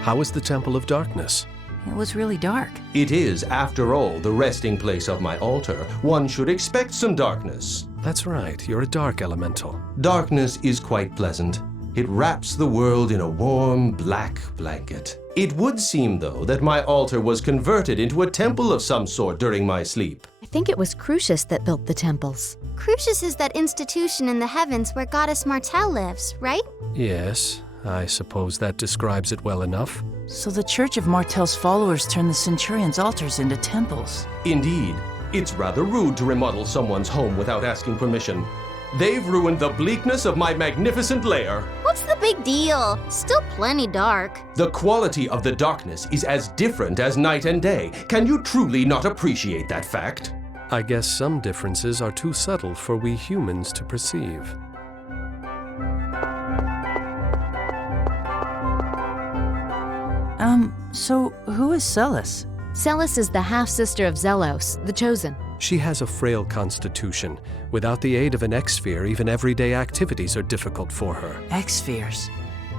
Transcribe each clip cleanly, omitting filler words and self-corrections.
How is the Temple of Darkness? It was really dark. It is, after all, the resting place of my altar. One should expect some darkness. That's right, you're a dark elemental. Darkness is quite pleasant. It wraps the world in a warm, black blanket. It would seem, though, that my altar was converted into a temple of some sort during my sleep. I think it was Crucius that built the temples. Crucius is that institution in the heavens where goddess Martel lives, right? Yes, I suppose that describes it well enough. So the Church of Martel's followers turned the Centurion's altars into temples. Indeed. It's rather rude to remodel someone's home without asking permission. They've ruined the bleakness of my magnificent lair. What's the big deal? Still plenty dark. The quality of the darkness is as different as night and day. Can you truly not appreciate that fact? I guess some differences are too subtle for we humans to perceive. So who is Celis? Celis is the half-sister of Zelos, the Chosen. She has a frail constitution. Without the aid of an X-sphere, even everyday activities are difficult for her. X-spheres.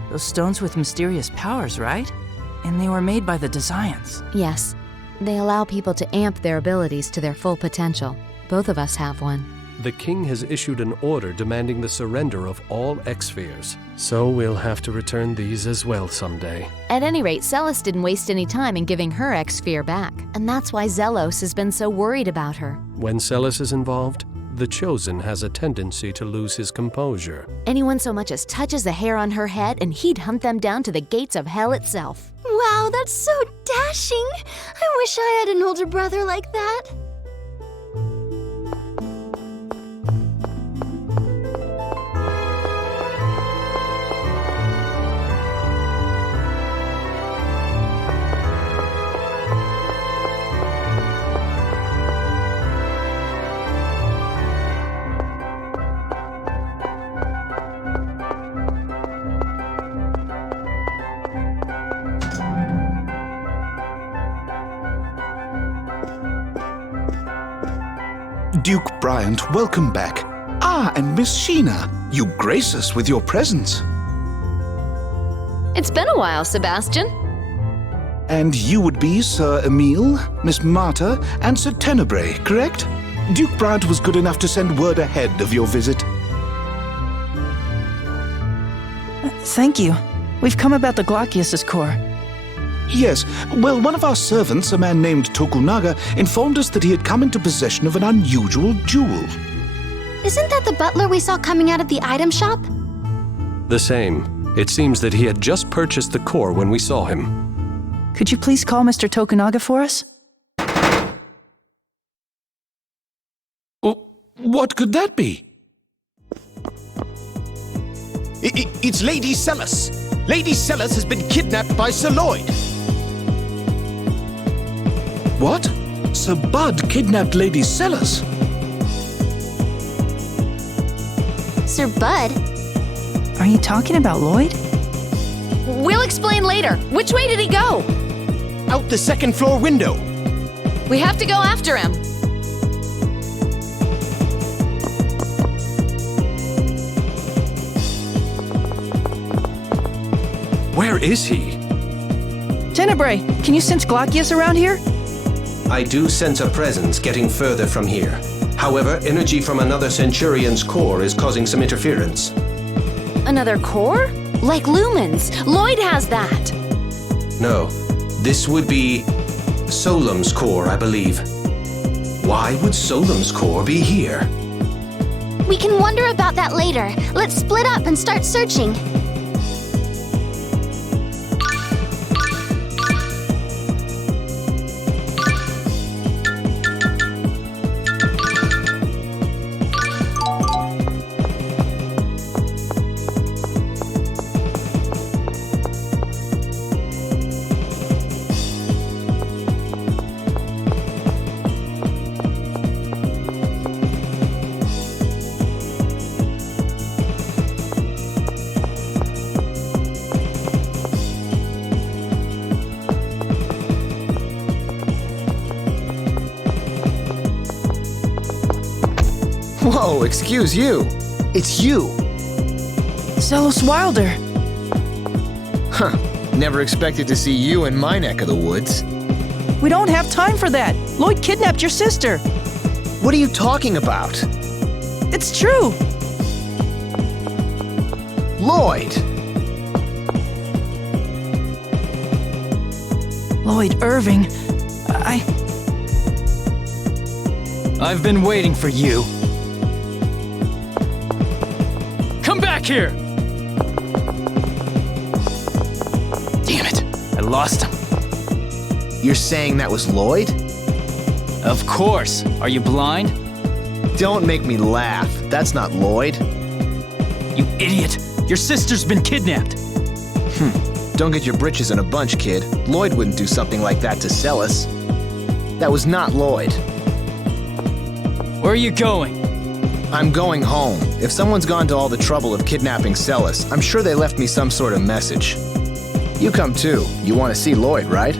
Those stones with mysterious powers, right? And they were made by the Desians. Yes, they allow people to amp their abilities to their full potential. Both of us have one. The king has issued an order demanding the surrender of all X-spheres. So we'll have to return these as well someday. At any rate, Celis didn't waste any time in giving her X-sphere back. And that's why Zelos has been so worried about her. When Celis is involved, the Chosen has a tendency to lose his composure. Anyone so much as touches a hair on her head and he'd hunt them down to the gates of hell itself. Wow, that's so dashing. I wish I had an older brother like that. Duke Bryant, welcome back. Ah, and Miss Sheena, you grace us with your presence. It's been a while, Sebastian. And you would be Sir Emile, Miss Marta, and Sir Tenebrae, correct? Duke Bryant was good enough to send word ahead of your visit. Thank you. We've come about the Glaucius' core. Yes, well, one of our servants, a man named Tokunaga, informed us that he had come into possession of an unusual jewel. Isn't that the butler we saw coming out of the item shop? The same. It seems that he had just purchased the core when we saw him. Could you please call Mr. Tokunaga for us? Oh, what could that be? It's Lady Celis. Lady Celis has been kidnapped by Sir Lloyd. What? Sir Bud kidnapped Lady Celis? Sir Bud? Are you talking about Lloyd? We'll explain later. Which way did he go? Out the second floor window. We have to go after him. Where is he? Tenebrae, can you sense Glaucius around here? I do sense a presence getting further from here. However, energy from another Centurion's core is causing some interference. Another core? Like lumens. Lloyd has that. No, this would be Solemn's core, I believe. Why would Solemn's core be here? We can wonder about that later. Let's split up and start searching. Whoa, excuse you. It's you. Zelos Wilder. Huh. Never expected to see you in my neck of the woods. We don't have time for that. Lloyd kidnapped your sister. What are you talking about? It's true. Lloyd! Lloyd Irving. I've been waiting for you. Come back here! Damn it, I lost him. You're saying that was Lloyd? Of course. Are you blind? Don't make me laugh. That's not Lloyd. You idiot! Your sister's been kidnapped. Don't get your britches in a bunch, kid. Lloyd wouldn't do something like that to Celis. That was not Lloyd. Where are you going? I'm going home. If someone's gone to all the trouble of kidnapping Celis, I'm sure they left me some sort of message. You come too. You want to see Lloyd, right?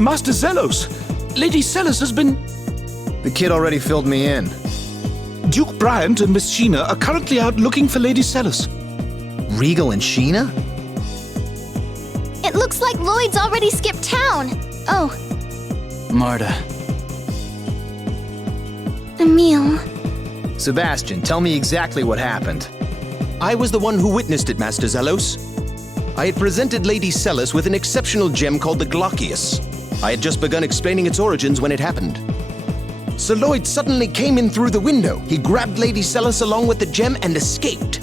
Master Zelos, Lady Celis has been... The kid already filled me in. Duke Bryant and Miss Sheena are currently out looking for Lady Celis. Regal and Sheena? It looks like Lloyd's already skipped town. Oh, Marta. Emil. Sebastian, tell me exactly what happened. I was the one who witnessed it, Master Zelos. I had presented Lady Celis with an exceptional gem called the Glaucius. I had just begun explaining its origins when it happened. Sir Lloyd suddenly came in through the window. He grabbed Lady Celis along with the gem and escaped.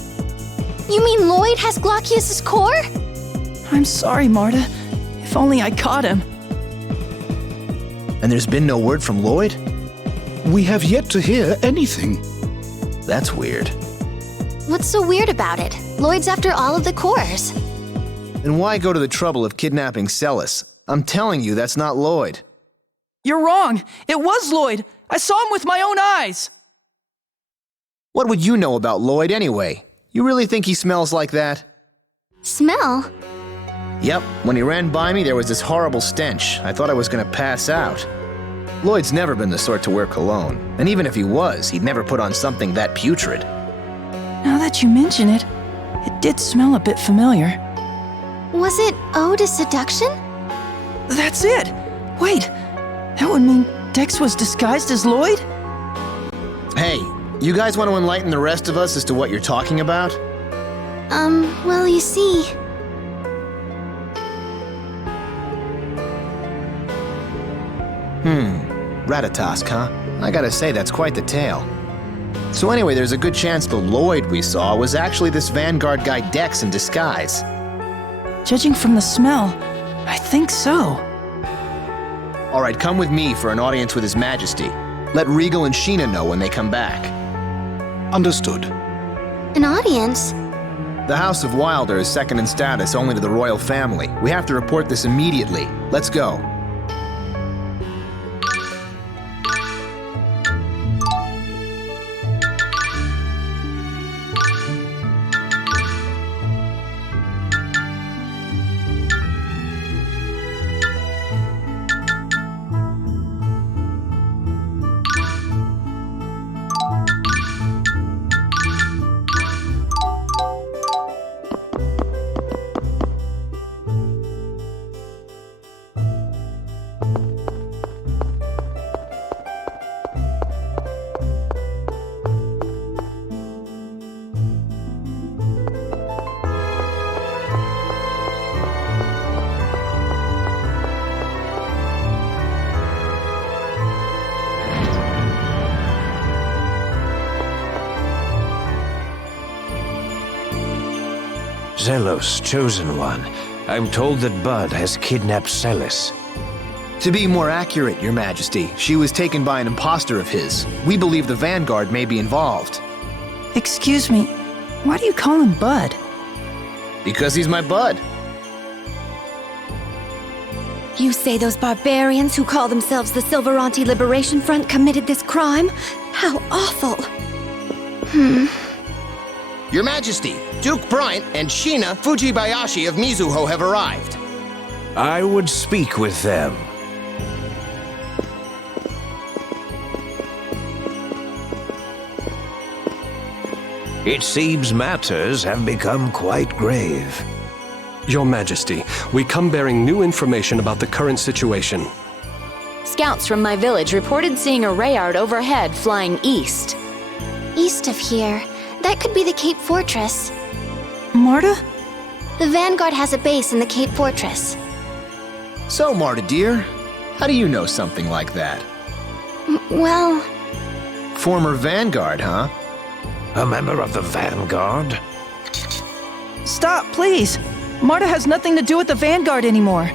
You mean Lloyd has Glaucius's core? I'm sorry, Marta. If only I caught him. And there's been no word from Lloyd? We have yet to hear anything. That's weird. What's so weird about it? Lloyd's after all of the cores. Then why go to the trouble of kidnapping Celis? I'm telling you, that's not Lloyd. You're wrong. It was Lloyd. I saw him with my own eyes. What would you know about Lloyd anyway? You really think he smells like that? Smell? Yep, when he ran by me, there was this horrible stench. I thought I was gonna pass out. Lloyd's never been the sort to wear cologne, and even if he was, he'd never put on something that putrid. Now that you mention it, it did smell a bit familiar. Was it Ode to Seduction? That's it! Wait, that would mean Dex was disguised as Lloyd? Hey, you guys want to enlighten the rest of us as to what you're talking about? Well, you see... Ratatosk, huh? I gotta say, that's quite the tale. So anyway, there's a good chance the Lloyd we saw was actually this Vanguard guy Dex in disguise. Judging from the smell, I think so. All right, come with me for an audience with His Majesty. Let Regal and Sheena know when they come back. Understood. An audience? The House of Wilder is second in status only to the royal family. We have to report this immediately. Let's go. Zelos, Chosen One. I'm told that Bud has kidnapped Celis. To be more accurate, Your Majesty, she was taken by an imposter of his. We believe the Vanguard may be involved. Excuse me, why do you call him Bud? Because he's my bud. You say those barbarians who call themselves the Silveranti Liberation Front committed this crime? How awful. Your Majesty, Duke Bryant and Shina Fujibayashi of Mizuho have arrived. I would speak with them. It seems matters have become quite grave. Your Majesty, we come bearing new information about the current situation. Scouts from my village reported seeing a Rayard overhead flying east. East of here. That could be the Cape Fortress. Marta? The Vanguard has a base in the Cape Fortress. So, Marta dear, how do you know something like that? Well... Former Vanguard, huh? A member of the Vanguard? Stop, please! Marta has nothing to do with the Vanguard anymore.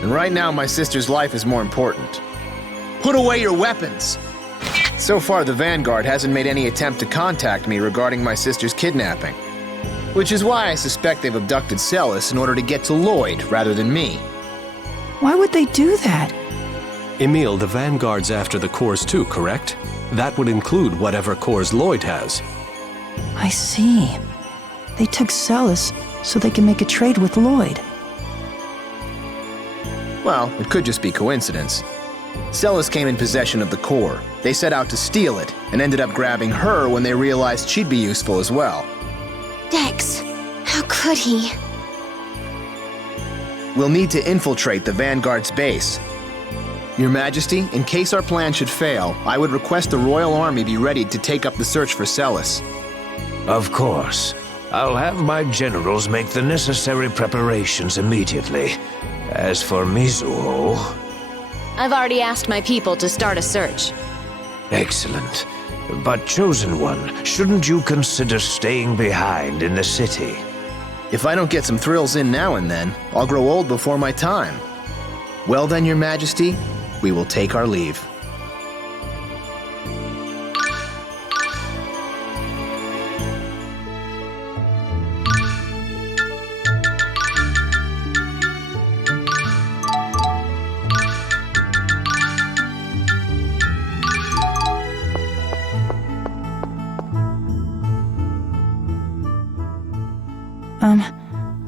And right now, my sister's life is more important. Put away your weapons! So far, the Vanguard hasn't made any attempt to contact me regarding my sister's kidnapping. Which is why I suspect they've abducted Celis in order to get to Lloyd rather than me. Why would they do that? Emil, the Vanguard's after the cores too, correct? That would include whatever cores Lloyd has. I see. They took Celis so they can make a trade with Lloyd. Well, it could just be coincidence. Celis came in possession of the core. They set out to steal it, and ended up grabbing her when they realized she'd be useful as well. Dex, how could he? We'll need to infiltrate the Vanguard's base. Your Majesty, in case our plan should fail, I would request the Royal Army be ready to take up the search for Celis. Of course. I'll have my generals make the necessary preparations immediately. As for Mizuho... I've already asked my people to start a search. Excellent. But Chosen One, shouldn't you consider staying behind in the city? If I don't get some thrills in now and then, I'll grow old before my time. Well then, Your Majesty, we will take our leave.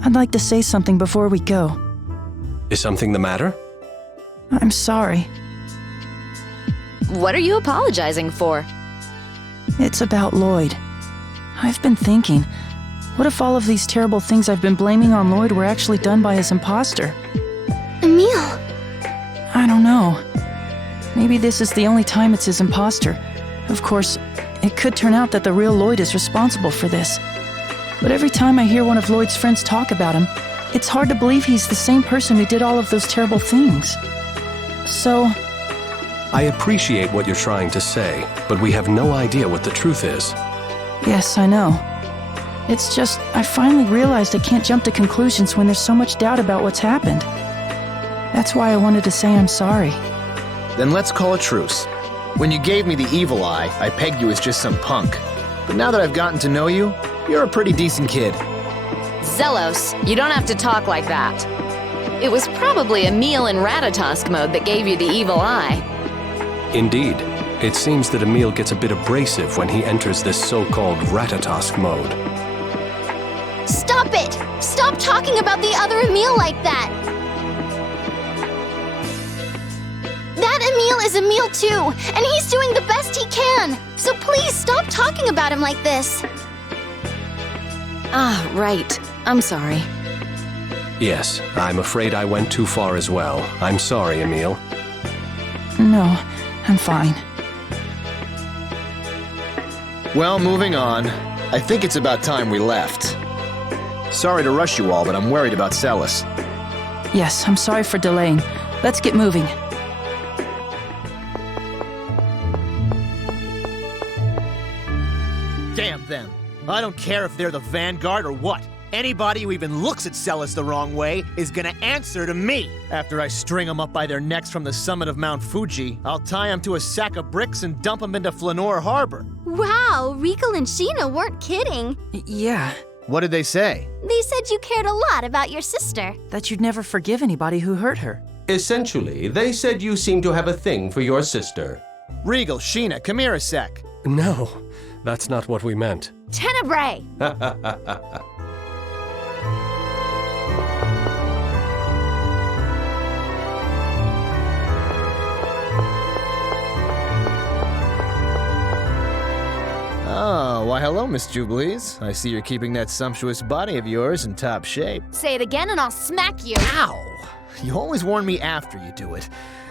I'd like to say something before we go. Is something the matter? I'm sorry. What are you apologizing for? It's about Lloyd. I've been thinking, what if all of these terrible things I've been blaming on Lloyd were actually done by his imposter? Emil! I don't know. Maybe this is the only time it's his imposter. Of course, it could turn out that the real Lloyd is responsible for this. But every time I hear one of Lloyd's friends talk about him, it's hard to believe he's the same person who did all of those terrible things. So... I appreciate what you're trying to say, but we have no idea what the truth is. Yes, I know. It's just, I finally realized I can't jump to conclusions when there's so much doubt about what's happened. That's why I wanted to say I'm sorry. Then let's call a truce. When you gave me the evil eye, I pegged you as just some punk. But now that I've gotten to know you, you're a pretty decent kid. Zelos, you don't have to talk like that. It was probably Emil in Ratatosk mode that gave you the evil eye. Indeed. It seems that Emil gets a bit abrasive when he enters this so-called Ratatosk mode. Stop it! Stop talking about the other Emil like that! That Emil is Emil too, and he's doing the best he can! So please stop talking about him like this! Ah, right. I'm sorry. Yes, I'm afraid I went too far as well. I'm sorry, Emil. No, I'm fine. Well, moving on. I think it's about time we left. Sorry to rush you all, but I'm worried about Celis. Yes, I'm sorry for delaying. Let's get moving. Damn them. I don't care if they're the Vanguard or what. Anybody who even looks at Celis the wrong way is gonna answer to me. After I string them up by their necks from the summit of Mount Fuji, I'll tie them to a sack of bricks and dump them into Flanor Harbor. Wow, Regal and Sheena weren't kidding. Yeah, What did they say? They said you cared a lot about your sister. that you'd never forgive anybody who hurt her. Essentially, they said you seem to have a thing for your sister. Regal, Sheena, come here a sec. No, that's not what we meant. Tenebrae! Oh, why hello, Miss Jubilees. I see you're keeping that sumptuous body of yours in top shape. Say it again and I'll smack you. Ow! You always warn me after you do it.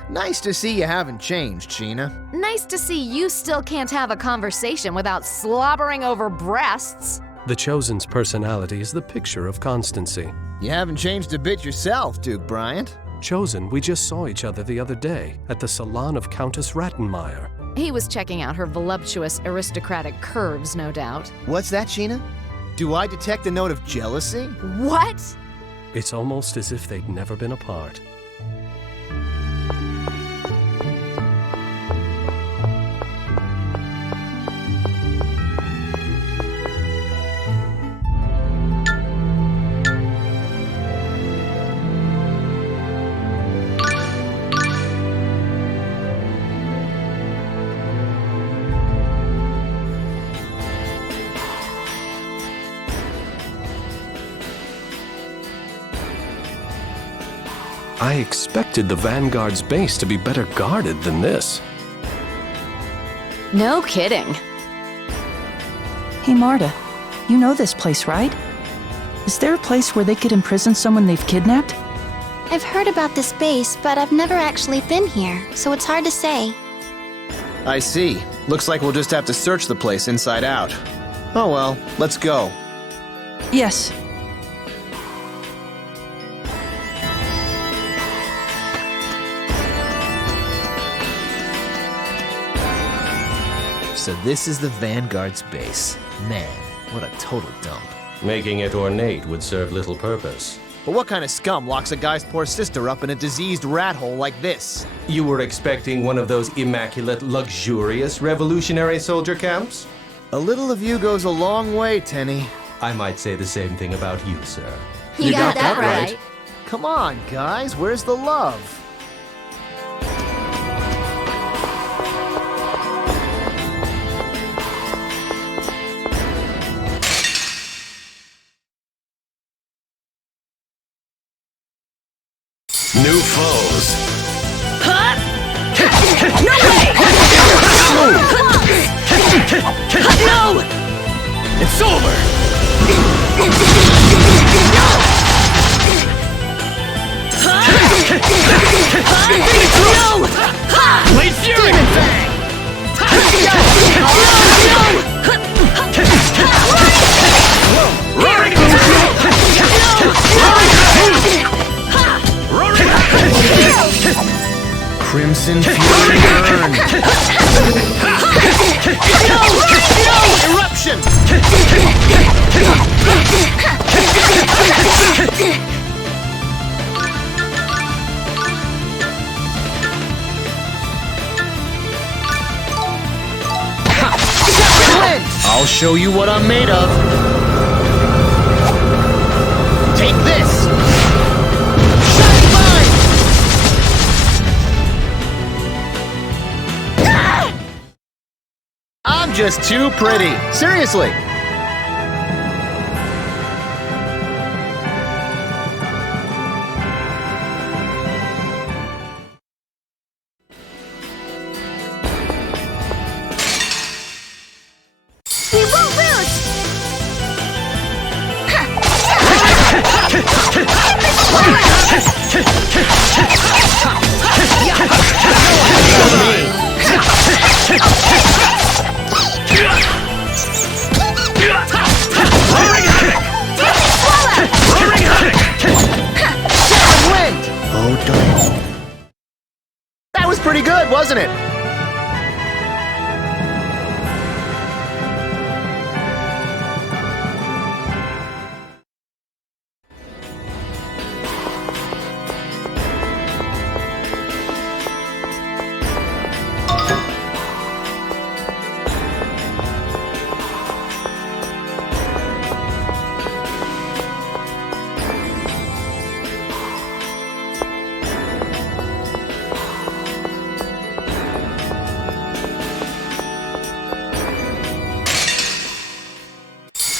Nice to see you haven't changed, Sheena. Nice to see you still can't have a conversation without slobbering over breasts. The Chosen's personality is the picture of constancy. You haven't changed a bit yourself, Duke Bryant. Chosen, we just saw each other the other day at the salon of Countess Rattenmeyer. He was checking out her voluptuous aristocratic curves, no doubt. What's that, Sheena? Do I detect a note of jealousy? What? It's almost as if they'd never been apart. I expected the Vanguard's base to be better guarded than this. No kidding. Hey, Marta, you know this place, right? Is there a place where they could imprison someone they've kidnapped? I've heard about this base, but I've never actually been here, so it's hard to say. I see. Looks like we'll just have to search the place inside out. Oh well, let's go. Yes. So this is the Vanguard's base. Man, what a total dump. Making it ornate would serve little purpose. But what kind of scum locks a guy's poor sister up in a diseased rat hole like this? You were expecting one of those immaculate, luxurious revolutionary soldier camps? A little of you goes a long way, Tenny. I might say the same thing about you, sir. You got that right. Come on, guys, where's the love? New foes. No! It's over! No! Blade Fury! Roaring! Crimson Fury Burn! Eruption! I'll show you what I'm made of. Take this! Shine mine! I'm just too pretty. Seriously. We won't lose! Oh, darn. That was pretty good, wasn't it?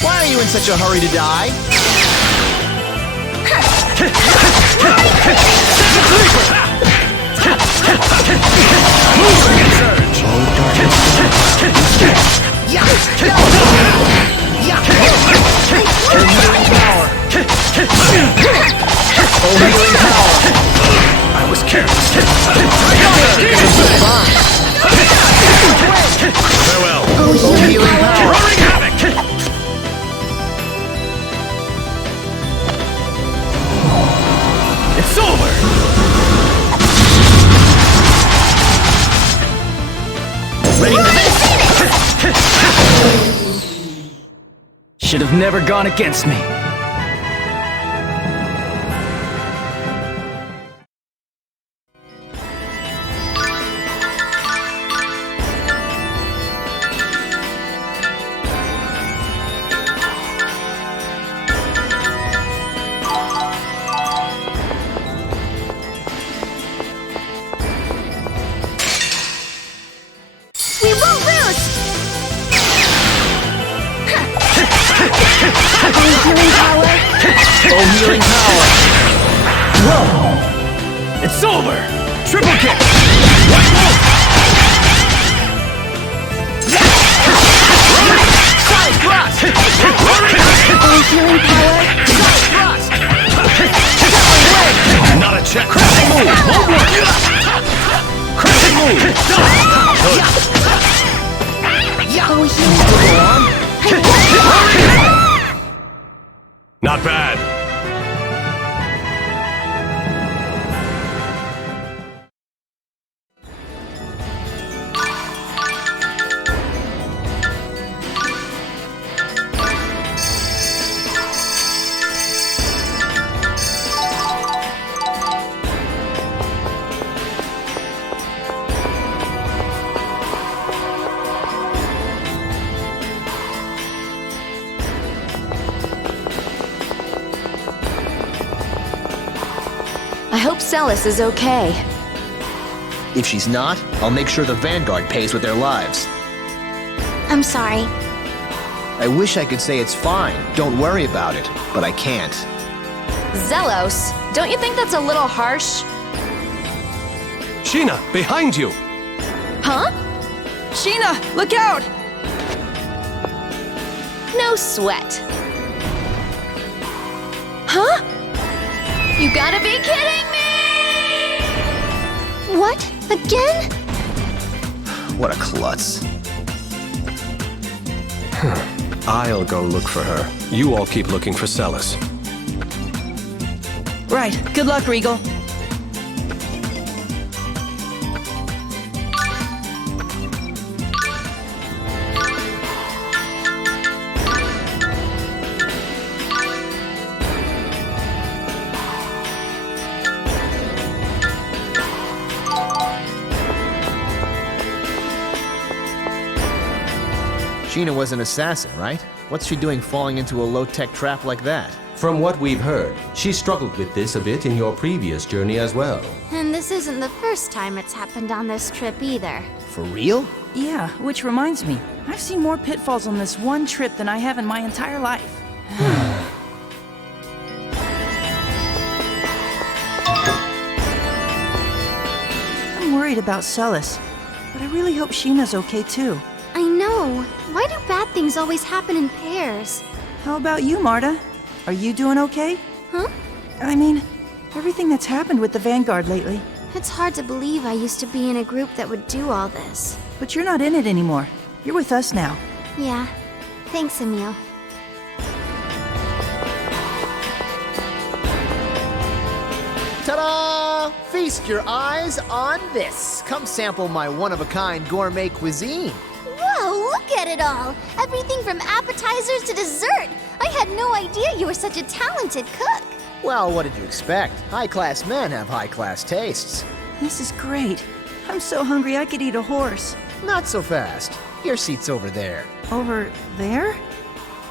Why are you in such a hurry to die? I was careless. Farewell. Healing power. Roaring havoc. It's over. Ready for this? Should have never gone against me. We won't lose! Healing power! Oh, healing power. Whoa! It's over! Triple kick! Side thrust. Oh, healing power! Side thrust. Not a check. Crescent move. Won't work. Crescent move. Oh, healing power! Not bad. I hope Celis is okay. If she's not, I'll make sure the Vanguard pays with their lives. I'm sorry. I wish I could say it's fine, don't worry about it, but I can't. Zelos, don't you think that's a little harsh? Sheena, behind you! Huh? Sheena, look out! No sweat. Huh? You gotta be kidding me! What? Again? What a klutz. I'll go look for her. You all keep looking for Celis. Right. Good luck, Regal. Sheena was an assassin, right? What's she doing falling into a low-tech trap like that? From what we've heard, she struggled with this a bit in your previous journey as well. And this isn't the first time it's happened on this trip either. For real? Yeah, which reminds me, I've seen more pitfalls on this one trip than I have in my entire life. I'm worried about Celis, but I really hope Sheena's okay too. I know. Why do bad things always happen in pairs? How about you, Marta? Are you doing okay? Huh? I mean, everything that's happened with the Vanguard lately. It's hard to believe I used to be in a group that would do all this. But you're not in it anymore. You're with us now. Yeah. Thanks, Emil. Ta-da! Feast your eyes on this. Come sample my one-of-a-kind gourmet cuisine. Whoa, look at it all! Everything from appetizers to dessert! I had no idea you were such a talented cook! Well, what did you expect? High-class men have high-class tastes. This is great. I'm so hungry I could eat a horse. Not so fast. Your seat's over there. Over there?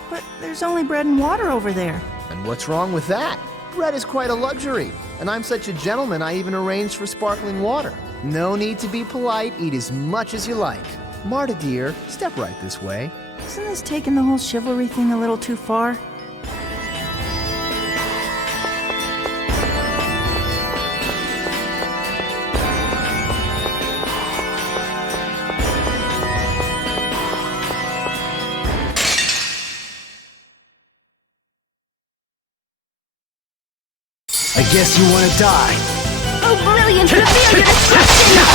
But there's only bread and water over there. And what's wrong with that? Bread is quite a luxury, and I'm such a gentleman I even arranged for sparkling water. No need to be polite, eat as much as you like. Marta dear, step right this way. Isn't this taking the whole chivalry thing a little too far? I guess you want to die. Oh, brilliant! Reveal your destruction!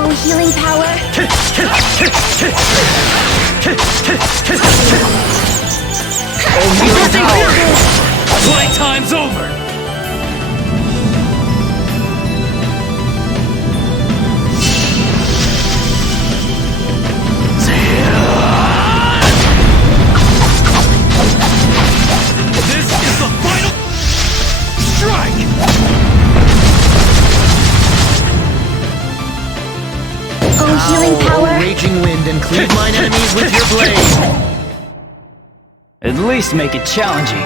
Oh, healing power! Oh, healing power! Playtime's over! This is the final strike! Oh, healing power! Raging wind, and cleave mine enemies with your blade! At least make it challenging.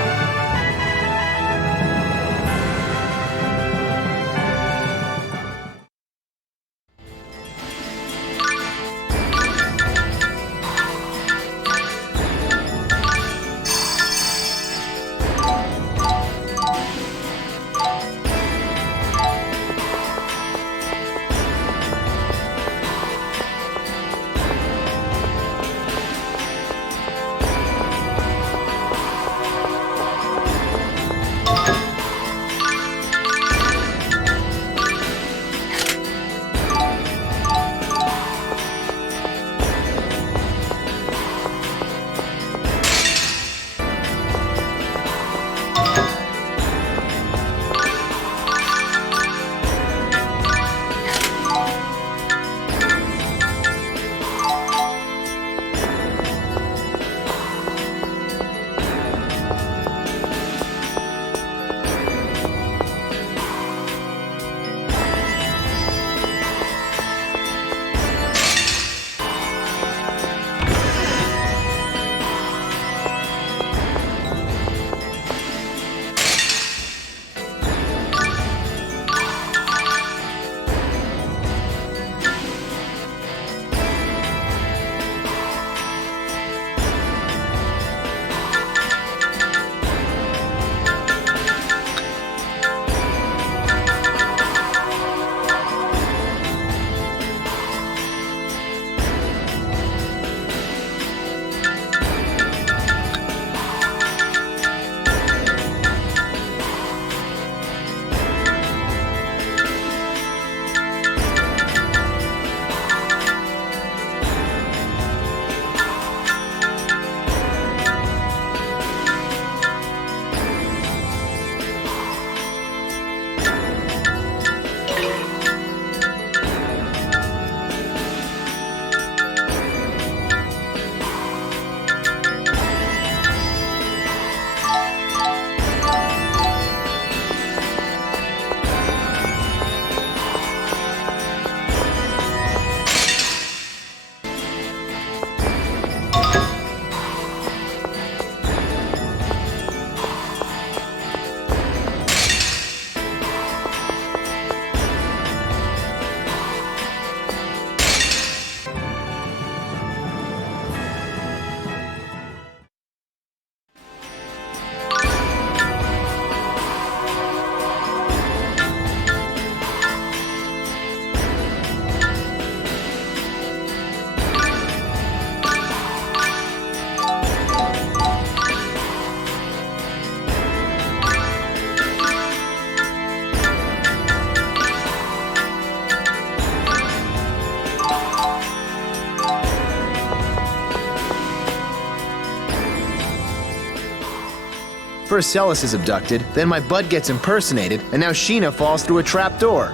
First Celis is abducted, then my bud gets impersonated, and now Sheena falls through a trapdoor.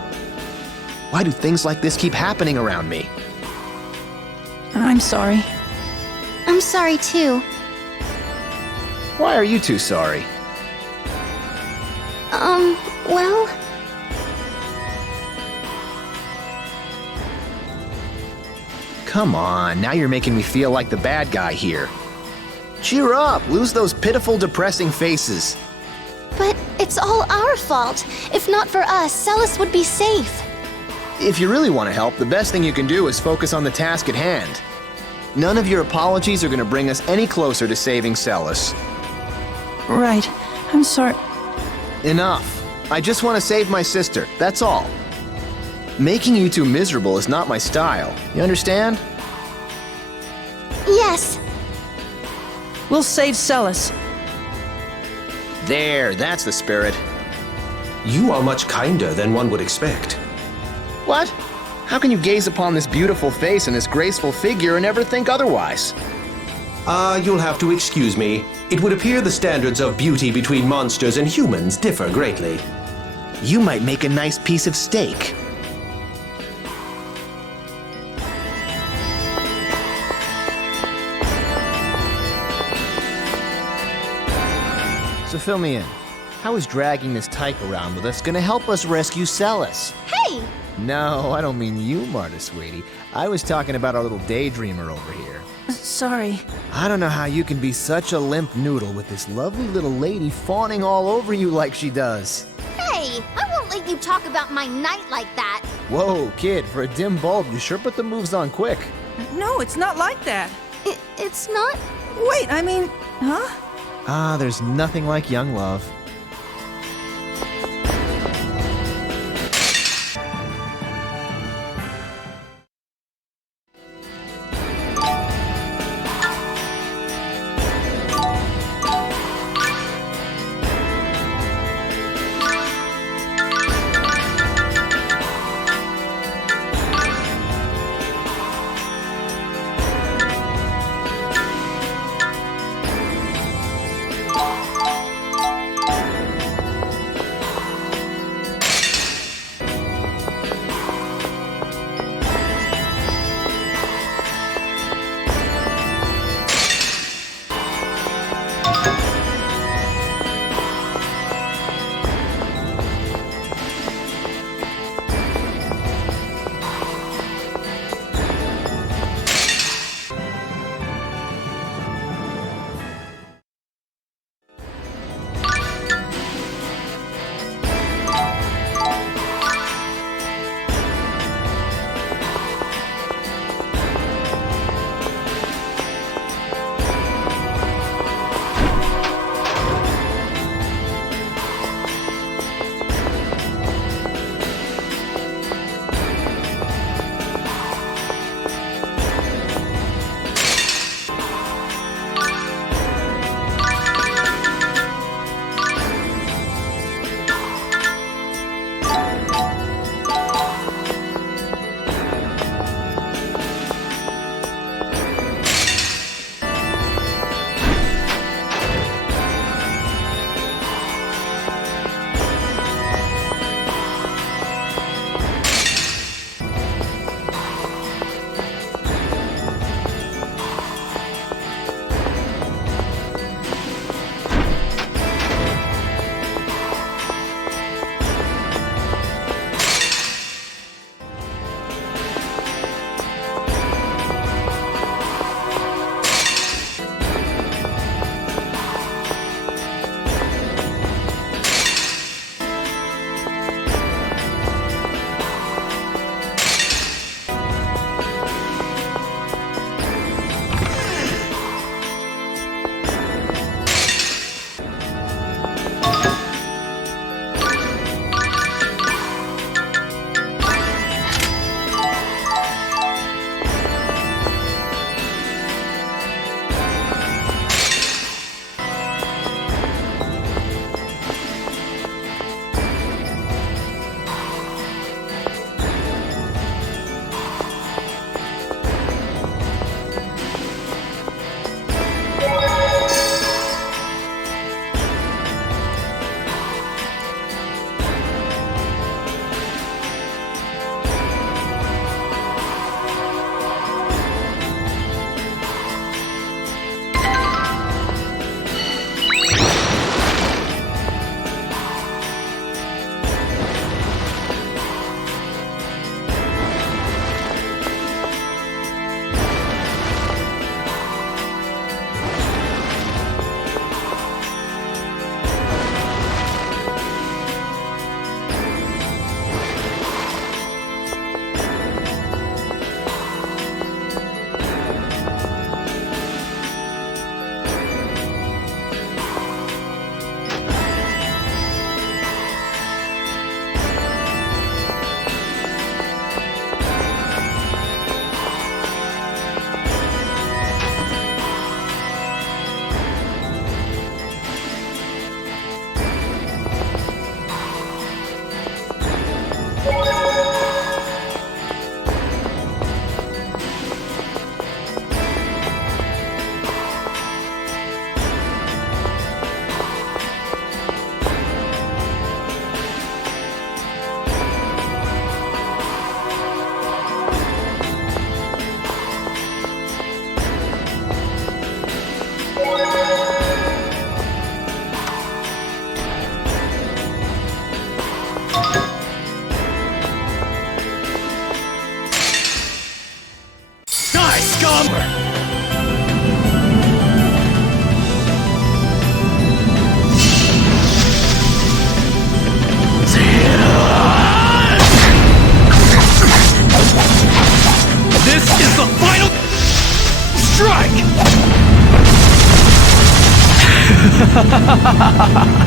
Why do things like this keep happening around me? I'm sorry. I'm sorry too. Why are you two sorry? Well... Come on, now you're making me feel like the bad guy here. Cheer up, lose those pitiful, depressing faces. But it's all our fault. If not for us, Celis would be safe. If you really want to help, the best thing you can do is focus on the task at hand. None of your apologies are going to bring us any closer to saving Celis. Right. I'm sorry. Enough. I just want to save my sister, that's all. Making you two miserable is not my style. You understand? Yes. We'll save Celis. There, that's the spirit. You are much kinder than one would expect. What? How can you gaze upon this beautiful face and this graceful figure and ever think otherwise? You'll have to excuse me. It would appear the standards of beauty between monsters and humans differ greatly. You might make a nice piece of steak. So fill me in. How is dragging this tyke around with us gonna help us rescue Celis? Hey! No, I don't mean you, Marta, sweetie. I was talking about our little daydreamer over here. Sorry. I don't know how you can be such a limp noodle with this lovely little lady fawning all over you like she does. Hey! I won't let you talk about my night like that. Whoa, kid, for a dim bulb, you sure put the moves on quick. No, it's not like that. It's not? Wait, I mean, huh? Ah, there's nothing like young love.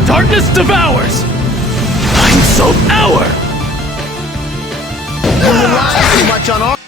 Darkness devours! I'm so hour! You rely too much on our...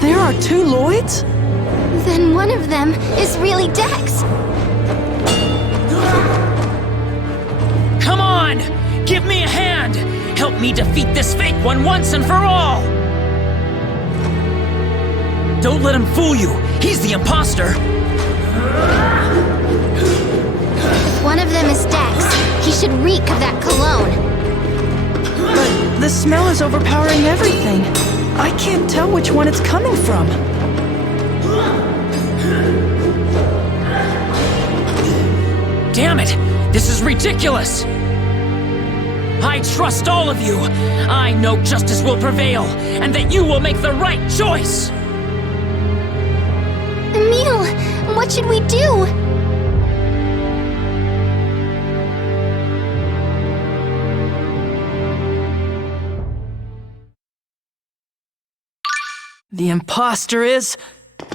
There are two Lloyds? Then one of them is really Dex. Come on! Give me a hand! Help me defeat this fake one once and for all! Don't let him fool you! He's the imposter! If one of them is Dex, he should reek of that cologne. But the smell is overpowering everything. I can't tell which one it's coming from. Damn it! This is ridiculous! I trust all of you! I know justice will prevail, and that you will make the right choice! Emil, what should we do? The imposter is...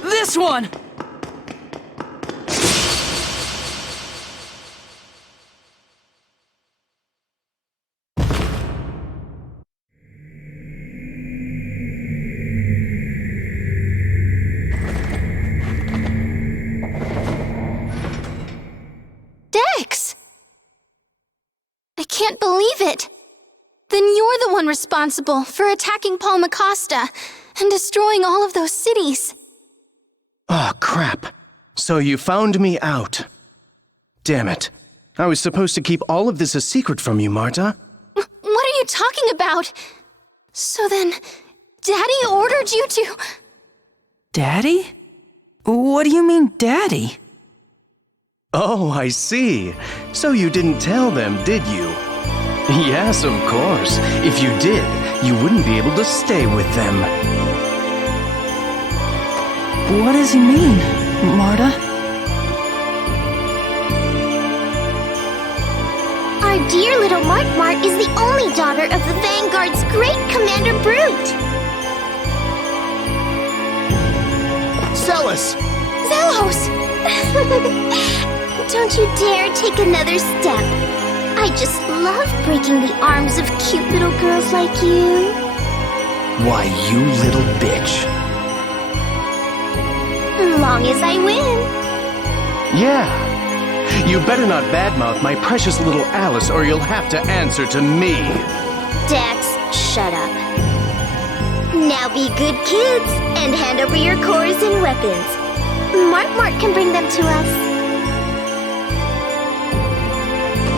this one! Dex! I can't believe it. Then you're the one responsible for attacking Paul Macosta and destroying all of those cities. Oh, crap. So you found me out. Damn it. I was supposed to keep all of this a secret from you, Marta. What are you talking about? So then, Daddy ordered you to... Daddy? What do you mean, Daddy? Oh, I see. So you didn't tell them, did you? Yes, of course. If you did, you wouldn't be able to stay with them. What does he mean, Marta? Our dear little Mart is the only daughter of the Vanguard's great Commander Brute. Celis! Zelos! Don't you dare take another step. I just love breaking the arms of cute little girls like you. Why, you little bitch. Long as I win. Yeah. You better not badmouth my precious little Alice or you'll have to answer to me. Dex, shut up. Now be good kids and hand over your cores and weapons. Mart can bring them to us.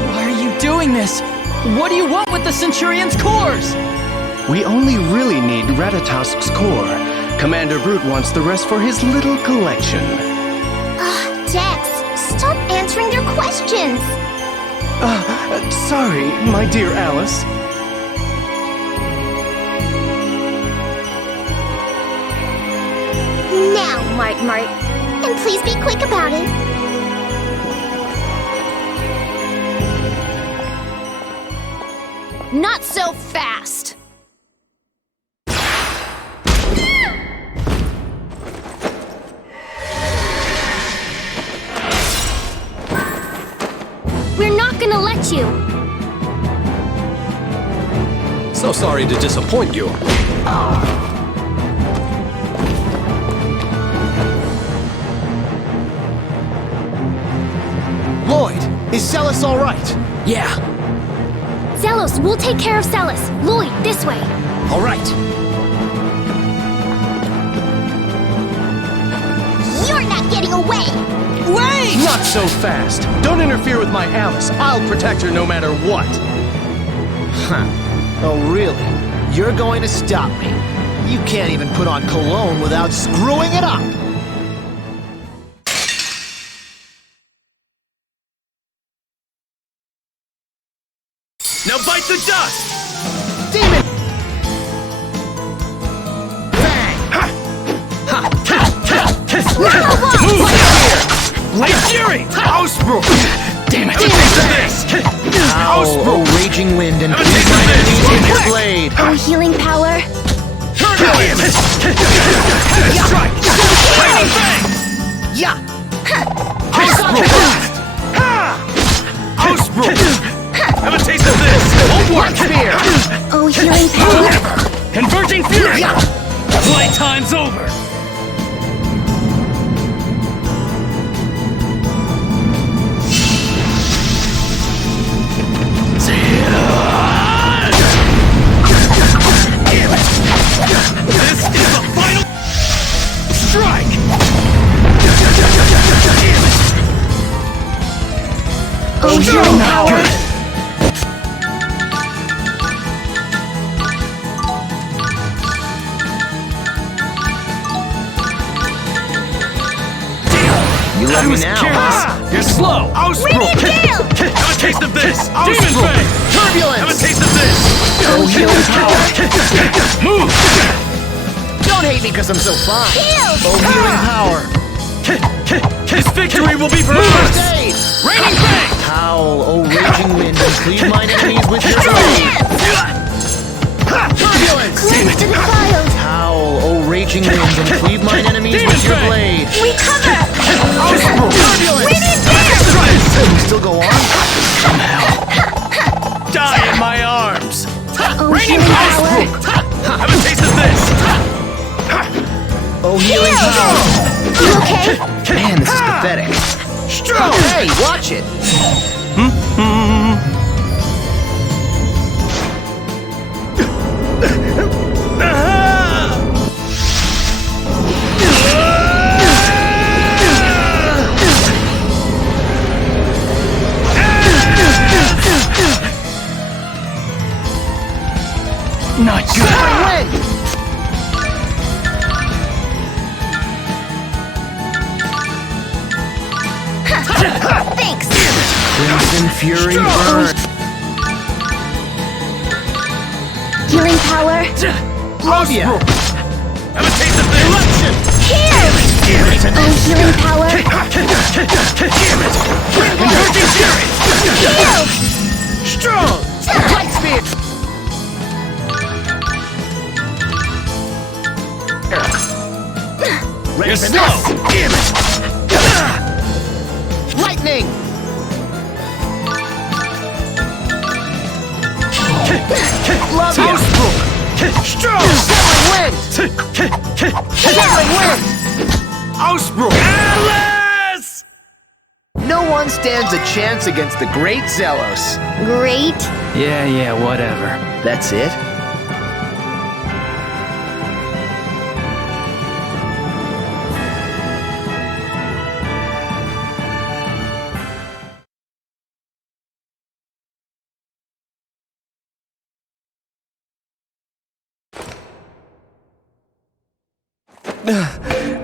Why are you doing this? What do you want with the Centurion's cores? We only really need Ratatosk's core. Commander Brute wants the rest for his little collection. Dex, stop answering their questions. Sorry, my dear Alice. Now, Mart. And please be quick about it. Not so fast! We're not gonna let you. So sorry to disappoint you. Lloyd, is Celis all right? Yeah, Zelos, we'll take care of Celis. Lloyd, this way. all right. You're not getting away. Wait! Not so fast. Don't interfere with my Alice. I'll protect her no matter what. Huh. Oh, really? You're going to stop me? You can't even put on cologne without screwing it up! Now bite the dust! Demon! Bang! Move here! Blade Fury! Ausbruch! Damn it! Ow, a raging wind and please my blade. A healing power. Turbulence! Strike! Raining Fang! Yeah! Ausbrook! Have a taste of this! Won't work! Spear! Oh, healing power! Converging Fury! Playtime's over! This is the final strike! Oh, healing power! You let me now, huh? You're slow! Ausbrook! Have a taste of this! Demon Fang! Turbulence! Have a taste of this! Oh, healing power! Move! Don't hate me because I'm so fine! Oh, healing power! This victory will be for us! Stay! Raining Fang! Howl, oh raging wind, and cleave mine enemies with your blade! Turbulence! Cleanse to the wild! Howl, oh raging wind, and cleave mine enemies with your blade! Recover! Turbulence! We need dance! Can you still go on? Die in my arms! Oh, Raining healing Fang! power! Have a taste of this! Oh, healing power! You okay? Man, this is pathetic. Hey, watch it! Not good! Thanks! Crimson Fury burn! Healing power! Love ya! Have a taste of this! Eruption! Here! Oh, healing power! Converging Fury! Heal! Strong! Light speed! You're slow! Lightning! Love ya! Strong! Settling wind! Settling wind! Ausbrook! Alice! No one stands a chance against the great Zelos. Great. Yeah, whatever. That's it?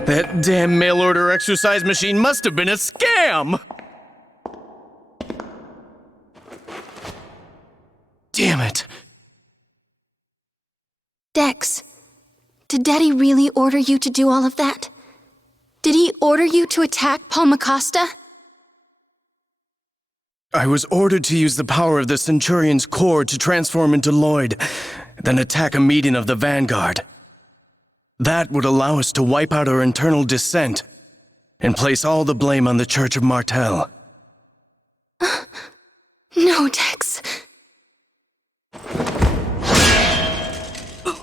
That damn mail-order exercise machine must have been a scam! Damn it. Dex, did Daddy really order you to do all of that? Did he order you to attack Paul Macosta? I was ordered to use the power of the Centurion's core to transform into Lloyd, then attack a meeting of the Vanguard. That would allow us to wipe out our internal dissent and place all the blame on the Church of Martel. No, Dex.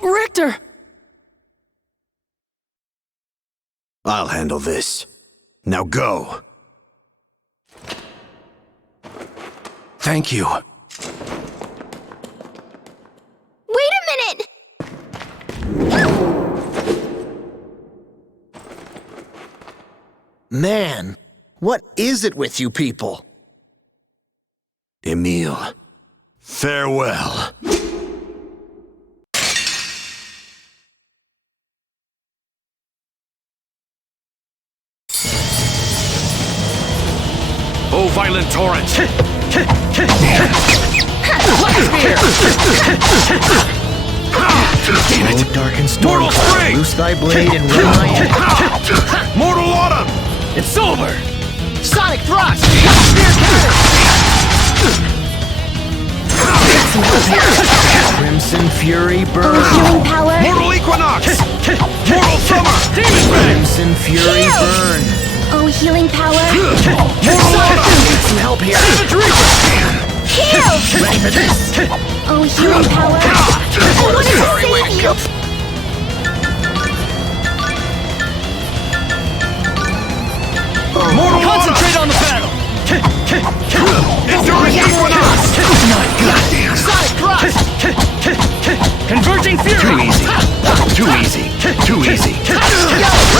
Richter! I'll handle this. Now go. Thank you. Wait a minute! Man, what is it with you people? Emil, farewell. Oh, violent torrent! Damn it! Oh, dark and storm. Mortal spring! Loose thy blade and run my end. Mortal autumn! It's over! Sonic thrust! Spear cannon! Crimson Fury burn! Oh, healing power! Mortal equinox! Mortal Burn, Fury, burn! Oh, healing power! Need some help here! Heal! Ready for this? Oh, healing power! I wanted to save you! Concentrate on the battle! Enduring Equinox! Sonic Thrust! Converging Fury! Too easy. Too easy. Too easy.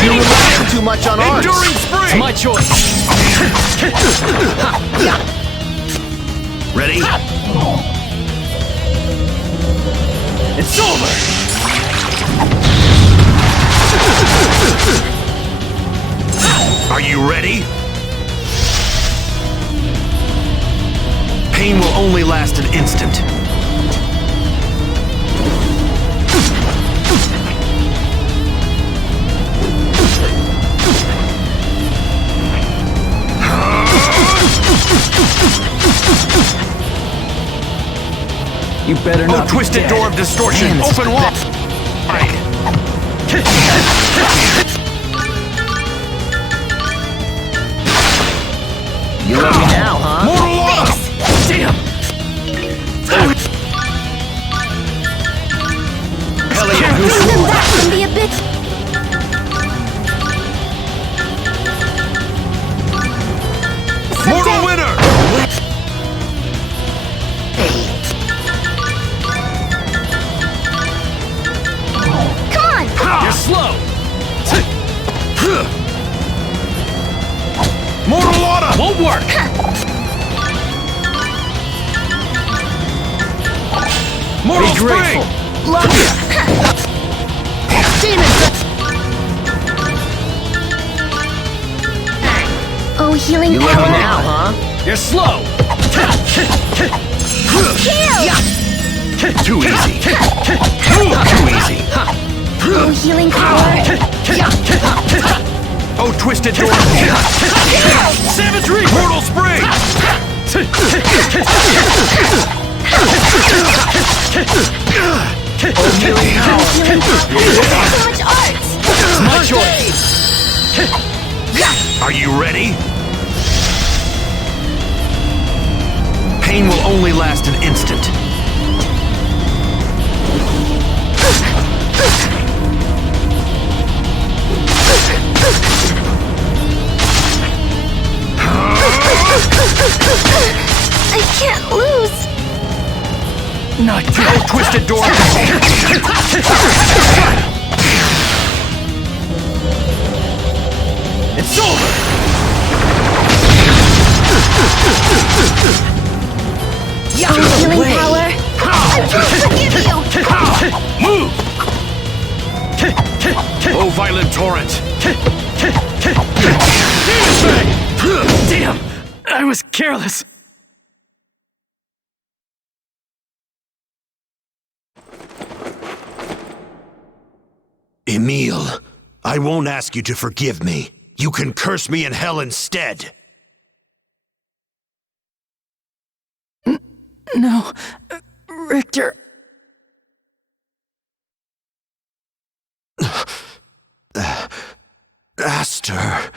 You're relying too much on ours! Enduring It's Spring! my choice! Ready? It's over! Are you ready? Pain will only last an instant. You better not. Oh, twisted door of distortion! Man, Open wide! You love me now, huh? Mortal Order! Damn! Hellion who Even swore! that can be a bit... Mortal winner! Come on! You're slow! Mortal Order! Won't work! Mortal Be Spring! grateful. Love you! Oh, healing You love power! me now, huh? You're slow! Heal! Too easy. Too easy. Oh, healing power! Oh, twisted door! Savagery! Mortal Spring! Oh, healing power! Healing power! So much art! It's my choice! Are you ready? Pain will only last an instant. I can't lose! Not Oh, twisted door! It's over! Oh, healing power! I can't forgive you! Move! Oh, violent torrent! Damn! I was careless! Emile, I won't ask you to forgive me. You can curse me in hell instead. No, Richter. Aster.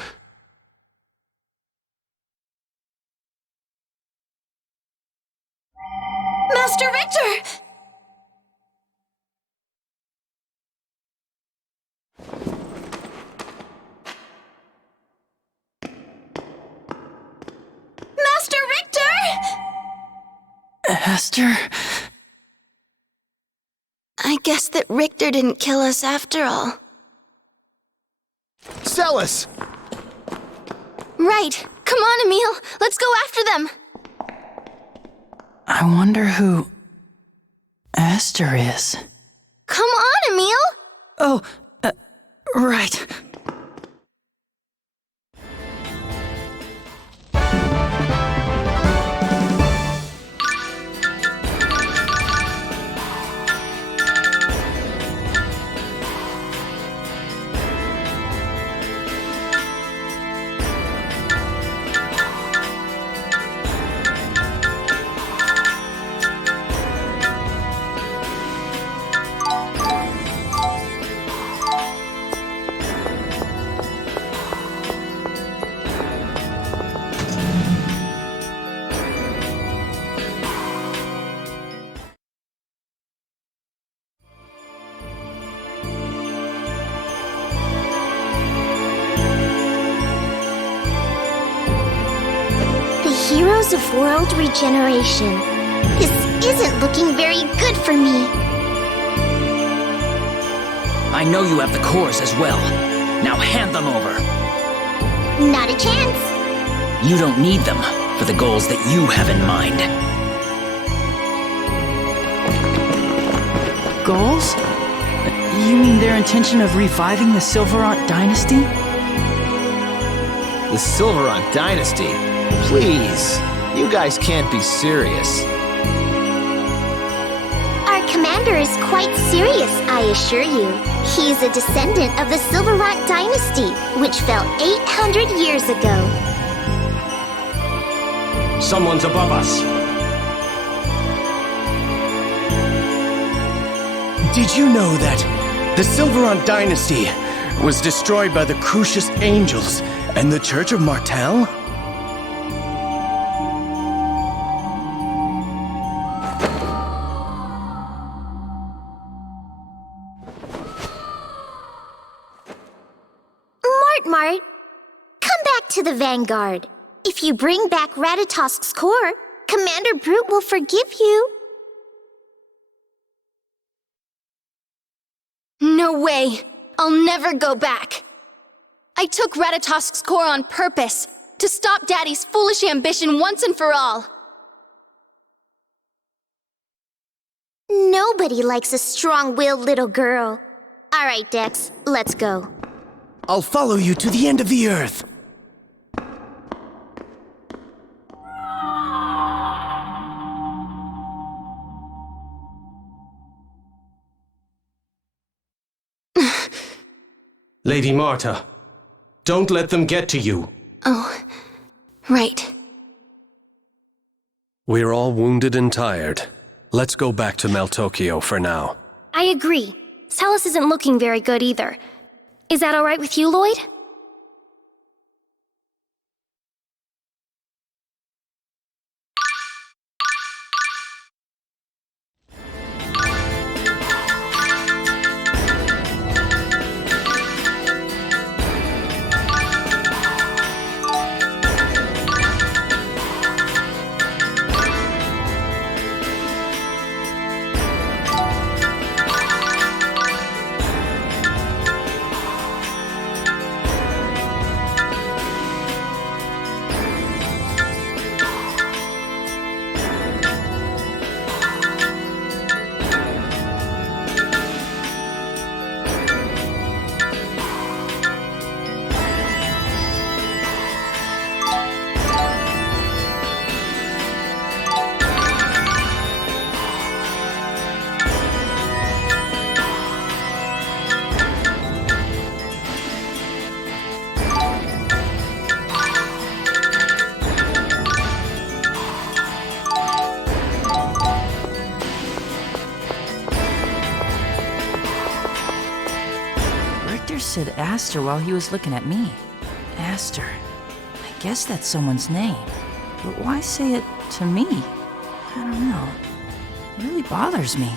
Master Richter! Master Richter! Esther? I guess that Richter didn't kill us after all. Celis! Right. Come on, Emile. Let's go after them. I wonder who Esther is. Come on, Emile. Oh, right. Heroes of World Regeneration. This isn't looking very good for me. I know you have the cores as well. Now hand them over. Not a chance. You don't need them for the goals that you have in mind. Goals? You mean their intention of reviving the Silverant dynasty? The Silverant dynasty? Please, you guys can't be serious. Our commander is quite serious, I assure you. He's a descendant of the Silverant dynasty, which fell 800 years ago. Someone's above us. Did you know that the Silverant dynasty was destroyed by the Crucius Angels and the Church of Martel? Mart, come back to the Vanguard. If you bring back Ratatosk's core, Commander Brute will forgive you. No way! I'll never go back! I took Ratatosk's core on purpose, to stop Daddy's foolish ambition once and for all! Nobody likes a strong-willed little girl. All right, Dex, let's go. I'll follow you to the end of the earth. Lady Marta, don't let them get to you. Oh, right. We're all wounded and tired. Let's go back to Meltokio for now. I agree. Celis isn't looking very good either. Is that all right with you, Lloyd? Said Aster while he was looking at me. Aster. I guess that's someone's name. But why say it to me? I don't know. It really bothers me.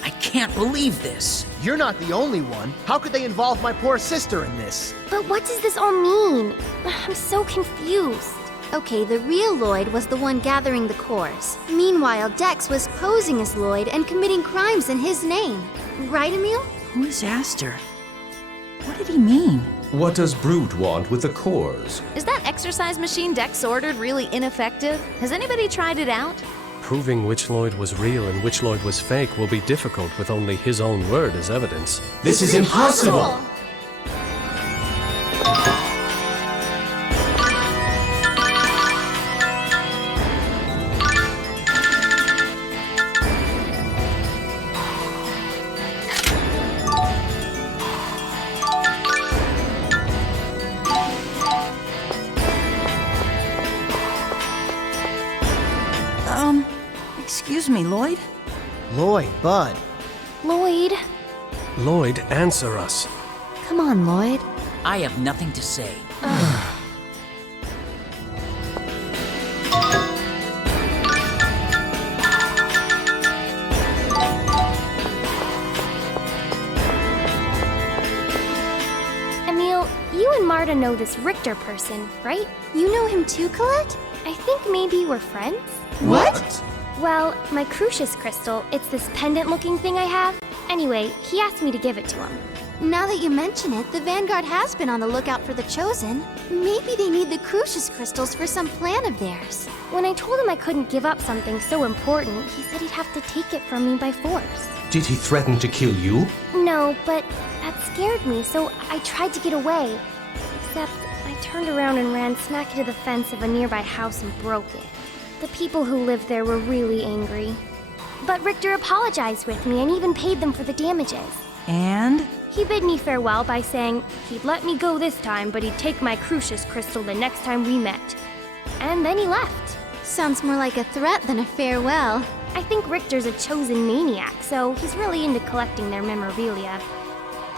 I can't believe this. You're not the only one. How could they involve my poor sister in this? But what does this all mean? I'm so confused. Okay, the real Lloyd was the one gathering the cores. Meanwhile, Dex was posing as Lloyd and committing crimes in his name. Right, Emil? Who is Aster? What did he mean? What does Brute want with the cores? Is that exercise machine Dex ordered really ineffective? Has anybody tried it out? Proving which Lloyd was real and which Lloyd was fake will be difficult with only his own word as evidence. This is impossible! Excuse me, Lloyd? Lloyd, bud. Lloyd? Lloyd, answer us. Come on, Lloyd. I have nothing to say. sorta know this Richter person, right? You know him too, Colette? I think maybe we're friends? What? Well, my Crucius crystal, it's this pendant-looking thing I have. Anyway, he asked me to give it to him. Now that you mention it, the Vanguard has been on the lookout for the Chosen. Maybe they need the Crucius crystals for some plan of theirs. When I told him I couldn't give up something so important, he said he'd have to take it from me by force. Did he threaten to kill you? No, but that scared me, so I tried to get away. Except, I turned around and ran smack into the fence of a nearby house and broke it. The people who lived there were really angry. But Richter apologized with me and even paid them for the damages. And? He bid me farewell by saying he'd let me go this time, but he'd take my Crucius crystal the next time we met. And then he left. Sounds more like a threat than a farewell. I think Richter's a chosen maniac, so he's really into collecting their memorabilia.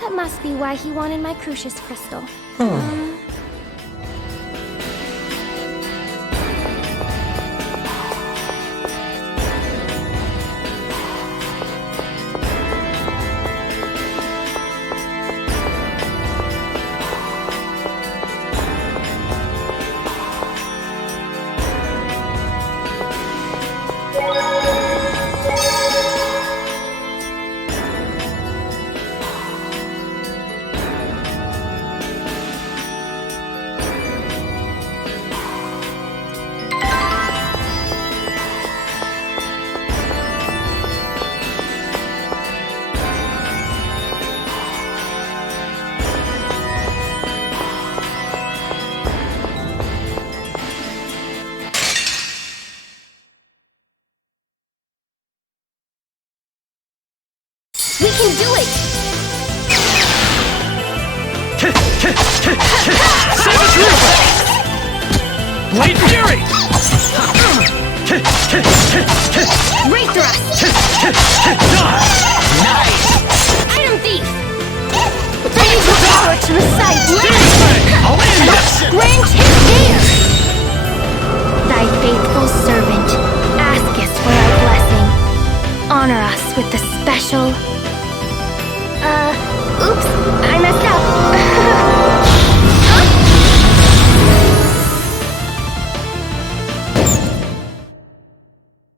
That must be why he wanted my Crucius crystal. We can do it! Blade Fury! Ray thrust! Nice! Item thief! Use your power to recite Grand Air! Thy faithful servant, askest for thy blessing. Honor us with the special... oops, I messed up.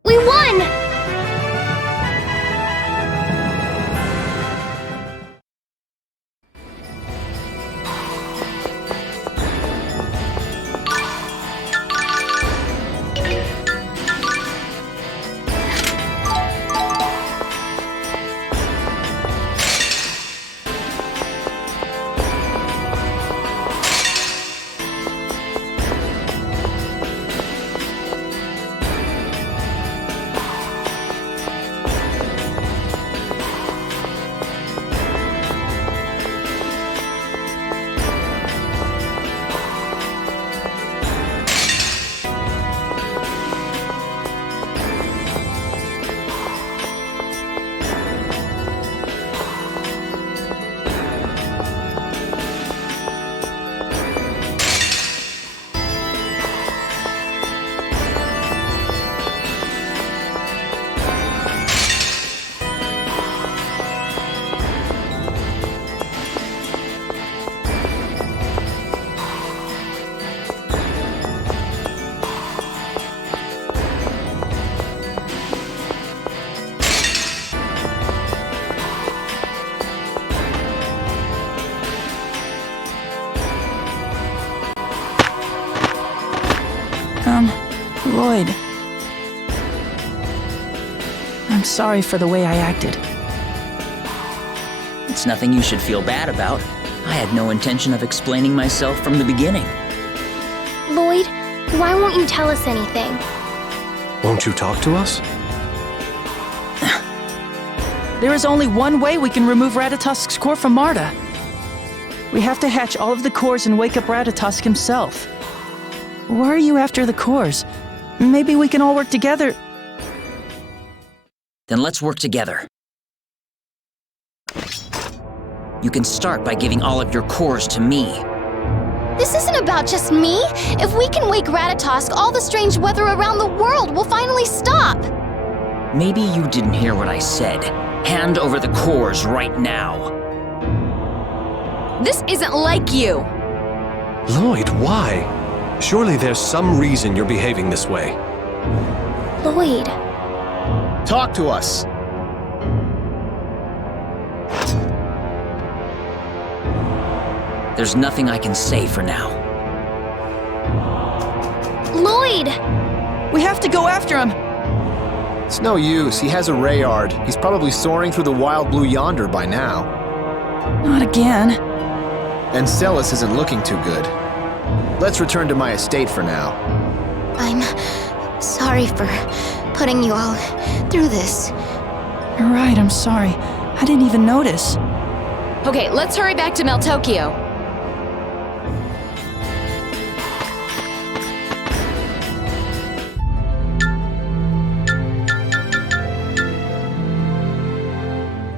We won! Lloyd. I'm sorry for the way I acted. It's nothing you should feel bad about. I had no intention of explaining myself from the beginning. Lloyd, why won't you tell us anything? Won't you talk to us? There is only one way we can remove Ratatosk's core from Marta. We have to hatch all of the cores and wake up Ratatosk himself. Why are you after the cores? Maybe we can all work together. Then let's work together. You can start by giving all of your cores to me. This isn't about just me. If we can wake Ratatosk, all the strange weather around the world will finally stop. Maybe you didn't hear what I said. Hand over the cores right now. This isn't like you. Lloyd, why? Surely there's some reason you're behaving this way. Lloyd. Talk to us. There's nothing I can say for now. Lloyd! We have to go after him! It's no use. He has a Rayard. He's probably soaring through the wild blue yonder by now. Not again. And Celis isn't looking too good. Let's return to my estate for now. I'm sorry for putting you all through this. You're right, I'm sorry. I didn't even notice. Okay, let's hurry back to Meltokyo.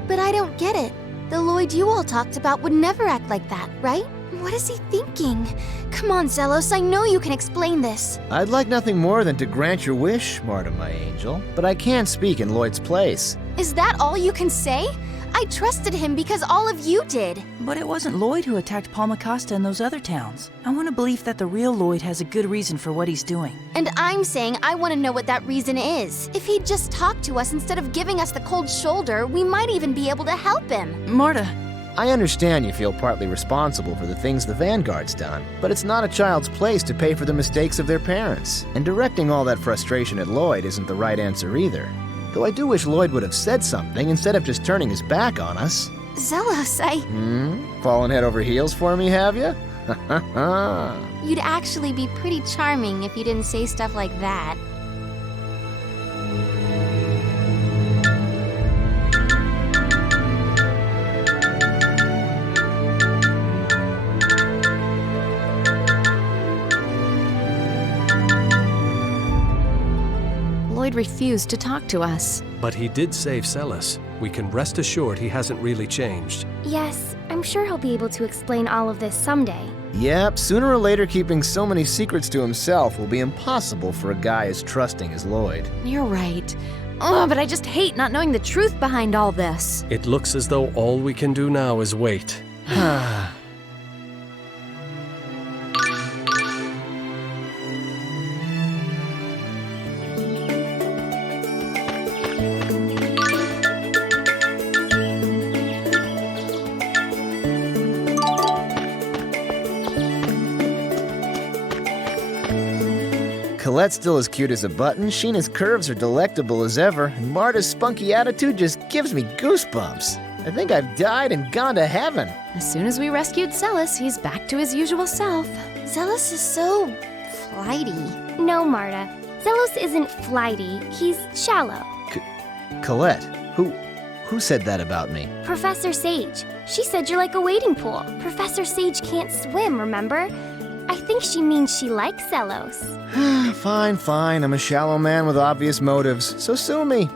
But I don't get it. The Lloyd you all talked about would never act like that, right? What is he thinking? Come on, Zelos, I know you can explain this. I'd like nothing more than to grant your wish, Marta, my angel, but I can't speak in Lloyd's place. Is that all you can say? I trusted him because all of you did. But it wasn't Lloyd who attacked Palmacasta and those other towns. I want to believe that the real Lloyd has a good reason for what he's doing. And I'm saying I want to know what that reason is. If he'd just talked to us instead of giving us the cold shoulder, we might even be able to help him. Marta. I understand you feel partly responsible for the things the Vanguard's done, but it's not a child's place to pay for the mistakes of their parents. And directing all that frustration at Lloyd isn't the right answer either. Though I do wish Lloyd would have said something instead of just turning his back on us. Zelos, Fallen head over heels for me, have you? You'd actually be pretty charming if you didn't say stuff like that. Lloyd refused to talk to us. But he did save Celis. We can rest assured he hasn't really changed. Yes, I'm sure he'll be able to explain all of this someday. Yep, sooner or later keeping so many secrets to himself will be impossible for a guy as trusting as Lloyd. You're right. Oh, but I just hate not knowing the truth behind all this. It looks as though all we can do now is wait. Colette's still as cute as a button, Sheena's curves are delectable as ever, and Marta's spunky attitude just gives me goosebumps. I think I've died and gone to heaven. As soon as we rescued Celis, he's back to his usual self. Zelos is so flighty. No, Marta. Zelos isn't flighty, he's shallow. Colette, who said that about me? Professor Sage. She said you're like a wading pool. Professor Sage can't swim, remember? I think she means she likes Zelos. Fine. I'm a shallow man with obvious motives, so sue me.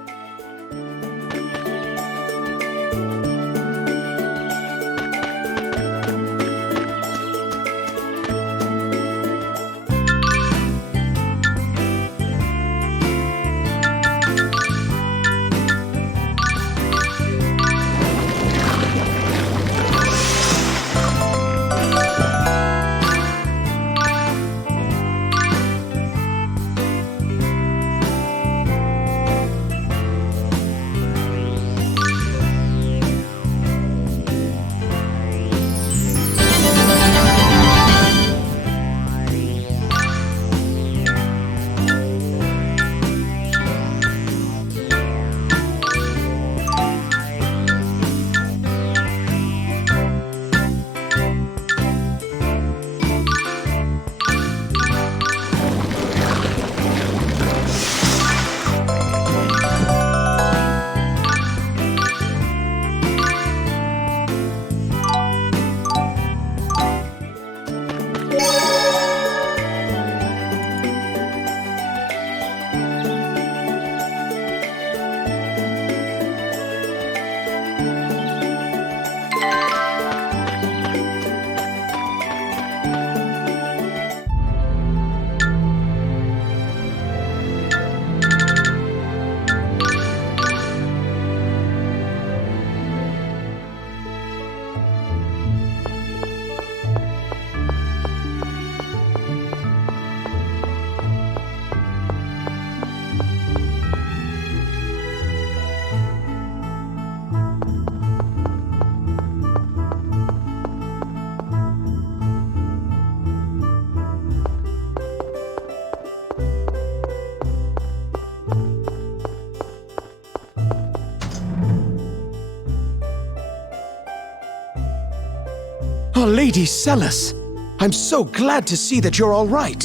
Oh, Lady Celis, I'm so glad to see that you're all right.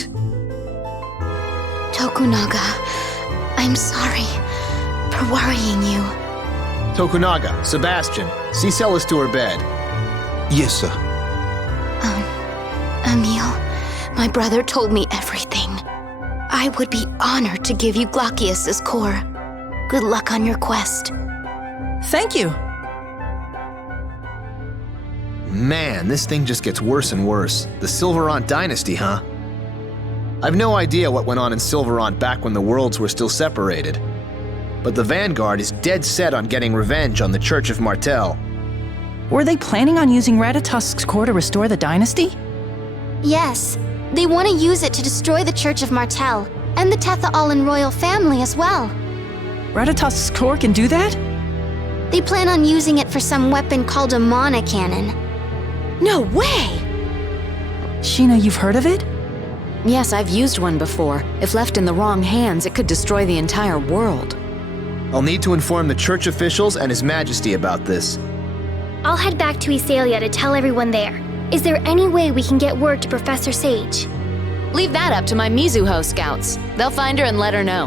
Tokunaga, I'm sorry for worrying you. Tokunaga, Sebastian, see Celis to her bed. Yes, sir. Emil, my brother told me everything. I would be honored to give you Glaucius's core. Good luck on your quest. Thank you. Man, this thing just gets worse and worse. The Silverant dynasty, huh? I've no idea what went on in Silverant back when the worlds were still separated. But the Vanguard is dead set on getting revenge on the Church of Martel. Were they planning on using Ratatosk's core to restore the dynasty? Yes, they want to use it to destroy the Church of Martel, and the Tetha'alan royal family as well. Ratatosk's core can do that? They plan on using it for some weapon called a mana cannon. No way! Sheena, you've heard of it? Yes, I've used one before. If left in the wrong hands, it could destroy the entire world. I'll need to inform the church officials and His Majesty about this. I'll head back to Isalia to tell everyone there. Is there any way we can get word to Professor Sage? Leave that up to my Mizuho scouts. They'll find her and let her know.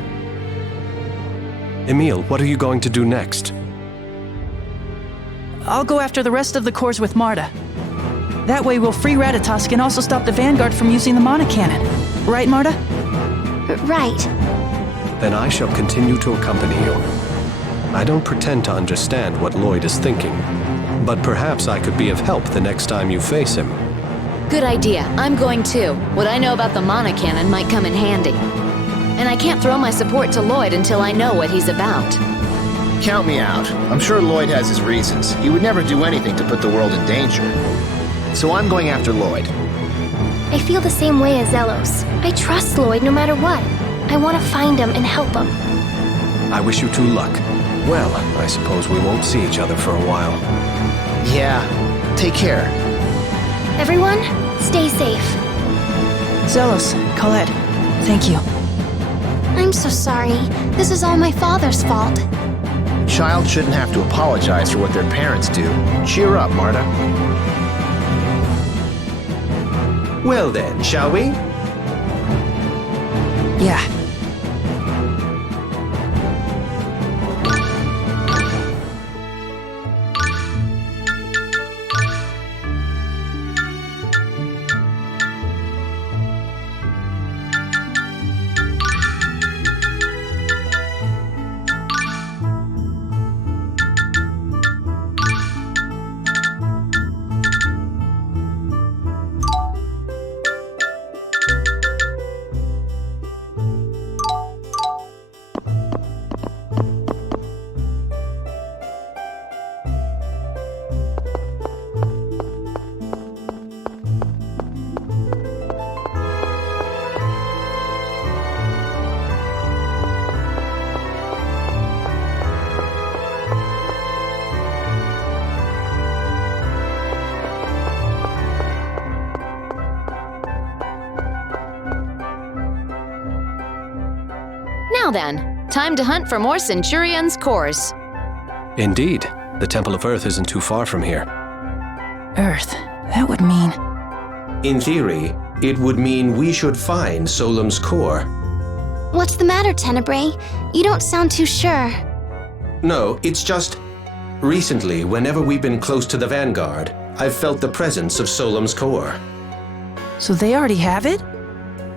Emil, what are you going to do next? I'll go after the rest of the cores with Marta. That way we'll free Ratatosk and also stop the Vanguard from using the mana cannon. Right, Marta? Right. Then I shall continue to accompany you. I don't pretend to understand what Lloyd is thinking, but perhaps I could be of help the next time you face him. Good idea. I'm going too. What I know about the mana cannon might come in handy. And I can't throw my support to Lloyd until I know what he's about. Count me out. I'm sure Lloyd has his reasons. He would never do anything to put the world in danger. So I'm going after Lloyd. I feel the same way as Zelos. I trust Lloyd no matter what. I want to find him and help him. I wish you 2 luck. Well, I suppose we won't see each other for a while. Yeah, take care. Everyone, stay safe. Zelos, Colette, thank you. I'm so sorry. This is all my father's fault. A child shouldn't have to apologize for what their parents do. Cheer up, Marta. Well then, shall we? Yeah. Now then, time to hunt for more Centurion's cores. Indeed, the Temple of Earth isn't too far from here. Earth, that would mean... In theory, it would mean we should find Solemn's core. What's the matter, Tenebrae? You don't sound too sure. No, it's just... Recently, whenever we've been close to the Vanguard, I've felt the presence of Solemn's core. So they already have it?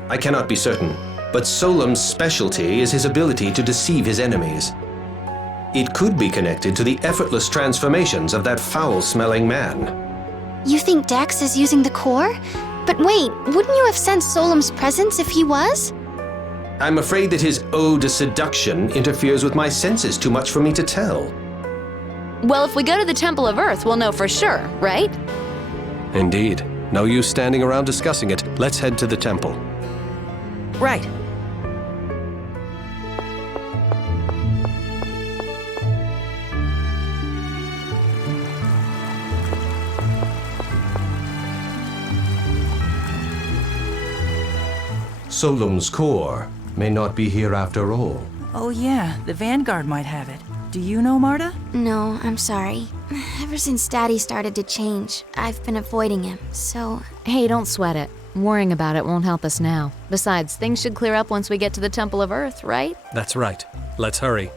I cannot be certain, but Solemn's specialty is his ability to deceive his enemies. It could be connected to the effortless transformations of that foul-smelling man. You think Dex is using the core? But wait, wouldn't you have sensed Solemn's presence if he was? I'm afraid that his ode to seduction interferes with my senses too much for me to tell. Well, if we go to the Temple of Earth, we'll know for sure, right? Indeed. No use standing around discussing it. Let's head to the temple. Right. Solemn's core may not be here after all. Oh yeah, the Vanguard might have it. Do you know, Marta? No, I'm sorry. Ever since Daddy started to change, I've been avoiding him, so... Hey, don't sweat it. Worrying about it won't help us now. Besides, things should clear up once we get to the Temple of Earth, right? That's right. Let's hurry.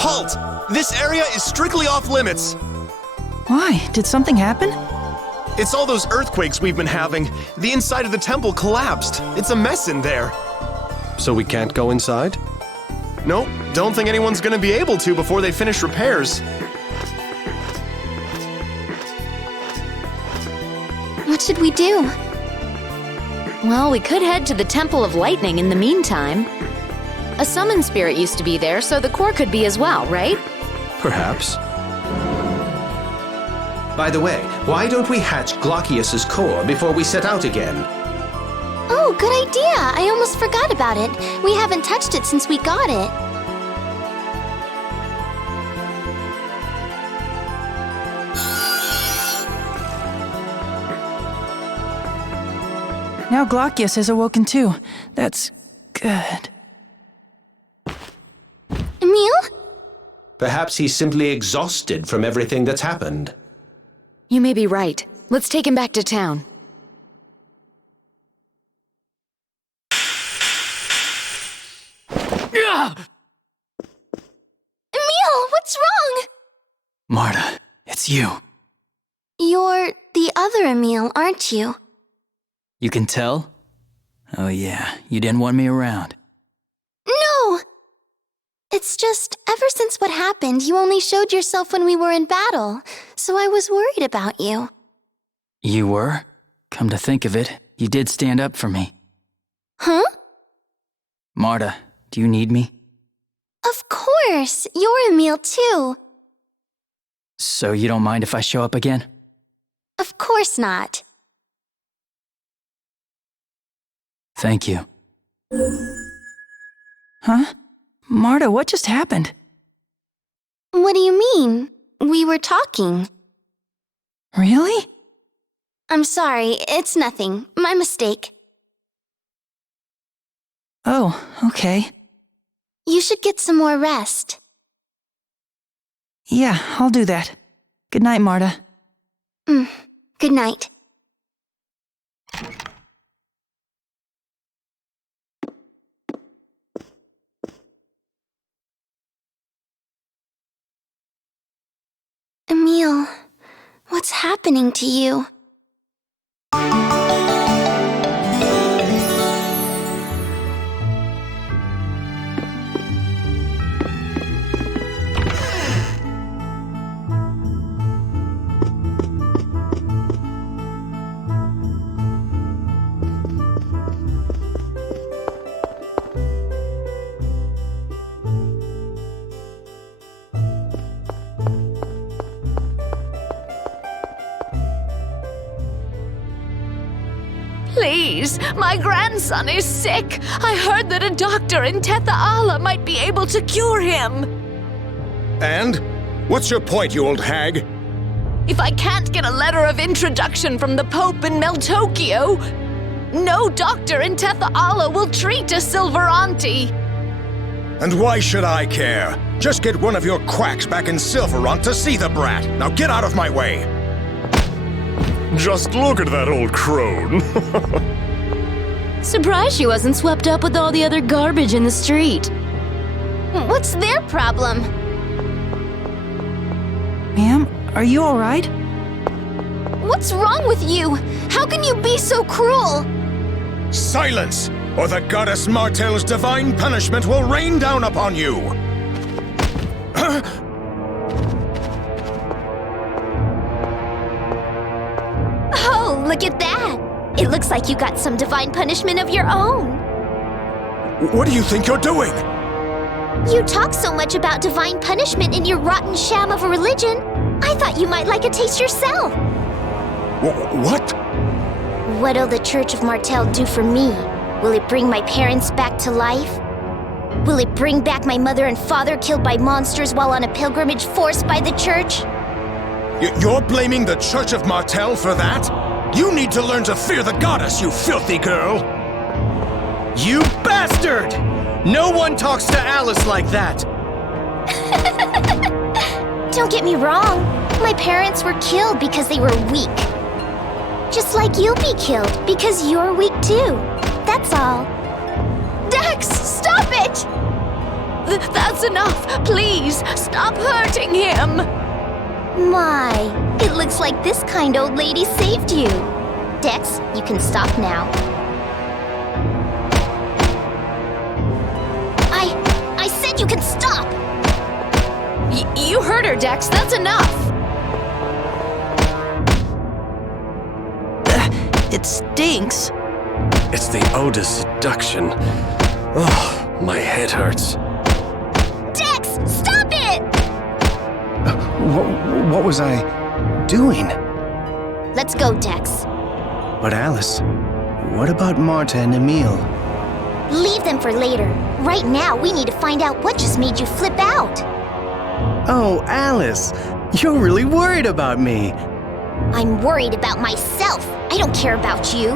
Halt! This area is strictly off limits. Why? Did something happen? It's all those earthquakes we've been having. The inside of the temple collapsed. It's a mess in there. So we can't go inside? Nope, don't think anyone's gonna be able to before they finish repairs. What should we do? Well, we could head to the Temple of Lightning in the meantime. A summon spirit used to be there, so the core could be as well, right? Perhaps. By the way, why don't we hatch Glockius's core before we set out again? Oh, good idea! I almost forgot about it. We haven't touched it since we got it. Now Glockius has awoken too. That's good. Emil? Perhaps he's simply exhausted from everything that's happened. You may be right. Let's take him back to town. Emil, what's wrong? Marta, it's you. You're the other Emil, aren't you? You can tell? Oh yeah, you didn't want me around. No! It's just, ever since what happened, you only showed yourself when we were in battle, so I was worried about you. You were? Come to think of it, you did stand up for me. Huh? Marta, do you need me? Of course! You're Emil too! So you don't mind if I show up again? Of course not. Thank you. Huh? Marta, what just happened? What do you mean? We were talking. Really? I'm sorry, it's nothing. My mistake. Oh, okay. You should get some more rest. Yeah, I'll do that. Good night, Marta. Good night. Emil, what's happening to you? Please, my grandson is sick. I heard that a doctor in Tethaala might be able to cure him. And? What's your point, you old hag? If I can't get a letter of introduction from the Pope in Meltokio, no doctor in Tethaala will treat a Silveranti. And why should I care? Just get one of your quacks back in Silverant to see the brat. Now get out of my way! Just look at that old crone. Surprised she wasn't swept up with all the other garbage in the street. What's their problem? Ma'am, are you all right? What's wrong with you? How can you be so cruel? Silence! Or the goddess Martel's divine punishment will rain down upon you! Oh, look at that! It looks like you got some divine punishment of your own. What do you think you're doing? You talk so much about divine punishment in your rotten sham of a religion. I thought you might like a taste yourself. What? What'll the Church of Martel do for me? Will it bring my parents back to life? Will it bring back my mother and father killed by monsters while on a pilgrimage forced by the Church? You're blaming the Church of Martel for that? You need to learn to fear the goddess, you filthy girl! You bastard! No one talks to Alice like that! Don't get me wrong. My parents were killed because they were weak. Just like you'll be killed because you're weak too. That's all. Dex, stop it! That's enough. Please, stop hurting him. My, it looks like this kind old lady saved you. Dex, you can stop now. I said you can stop! You hurt her, Dex. That's enough. It stinks. It's the Oda seduction. Oh, my head hurts. Dex, stop it! What was I doing? Let's go, Dex. But Alice, what about Marta and Emil? Leave them for later. Right now, we need to find out what just made you flip out. Oh, Alice, you're really worried about me. I'm worried about myself. I don't care about you.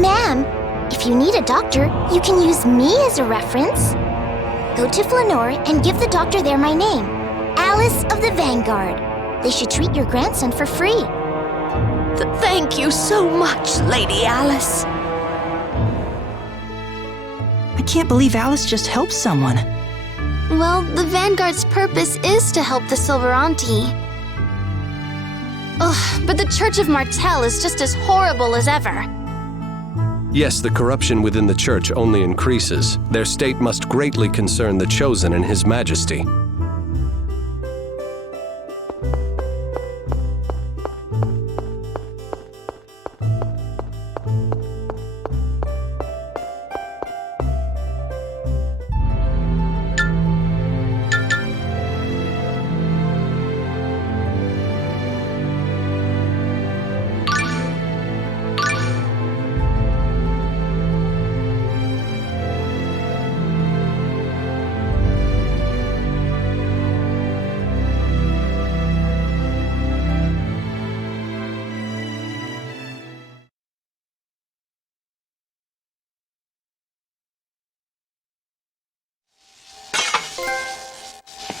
Ma'am, if you need a doctor, you can use me as a reference. Go to Flanor and give the doctor there my name, Alice of the Vanguard. They should treat your grandson for free. Thank you so much, Lady Alice. I can't believe Alice just helped someone. Well, the Vanguard's purpose is to help the Silveranti. Ugh, but the Church of Martel is just as horrible as ever. Yes, the corruption within the church only increases. Their state must greatly concern the Chosen and His Majesty.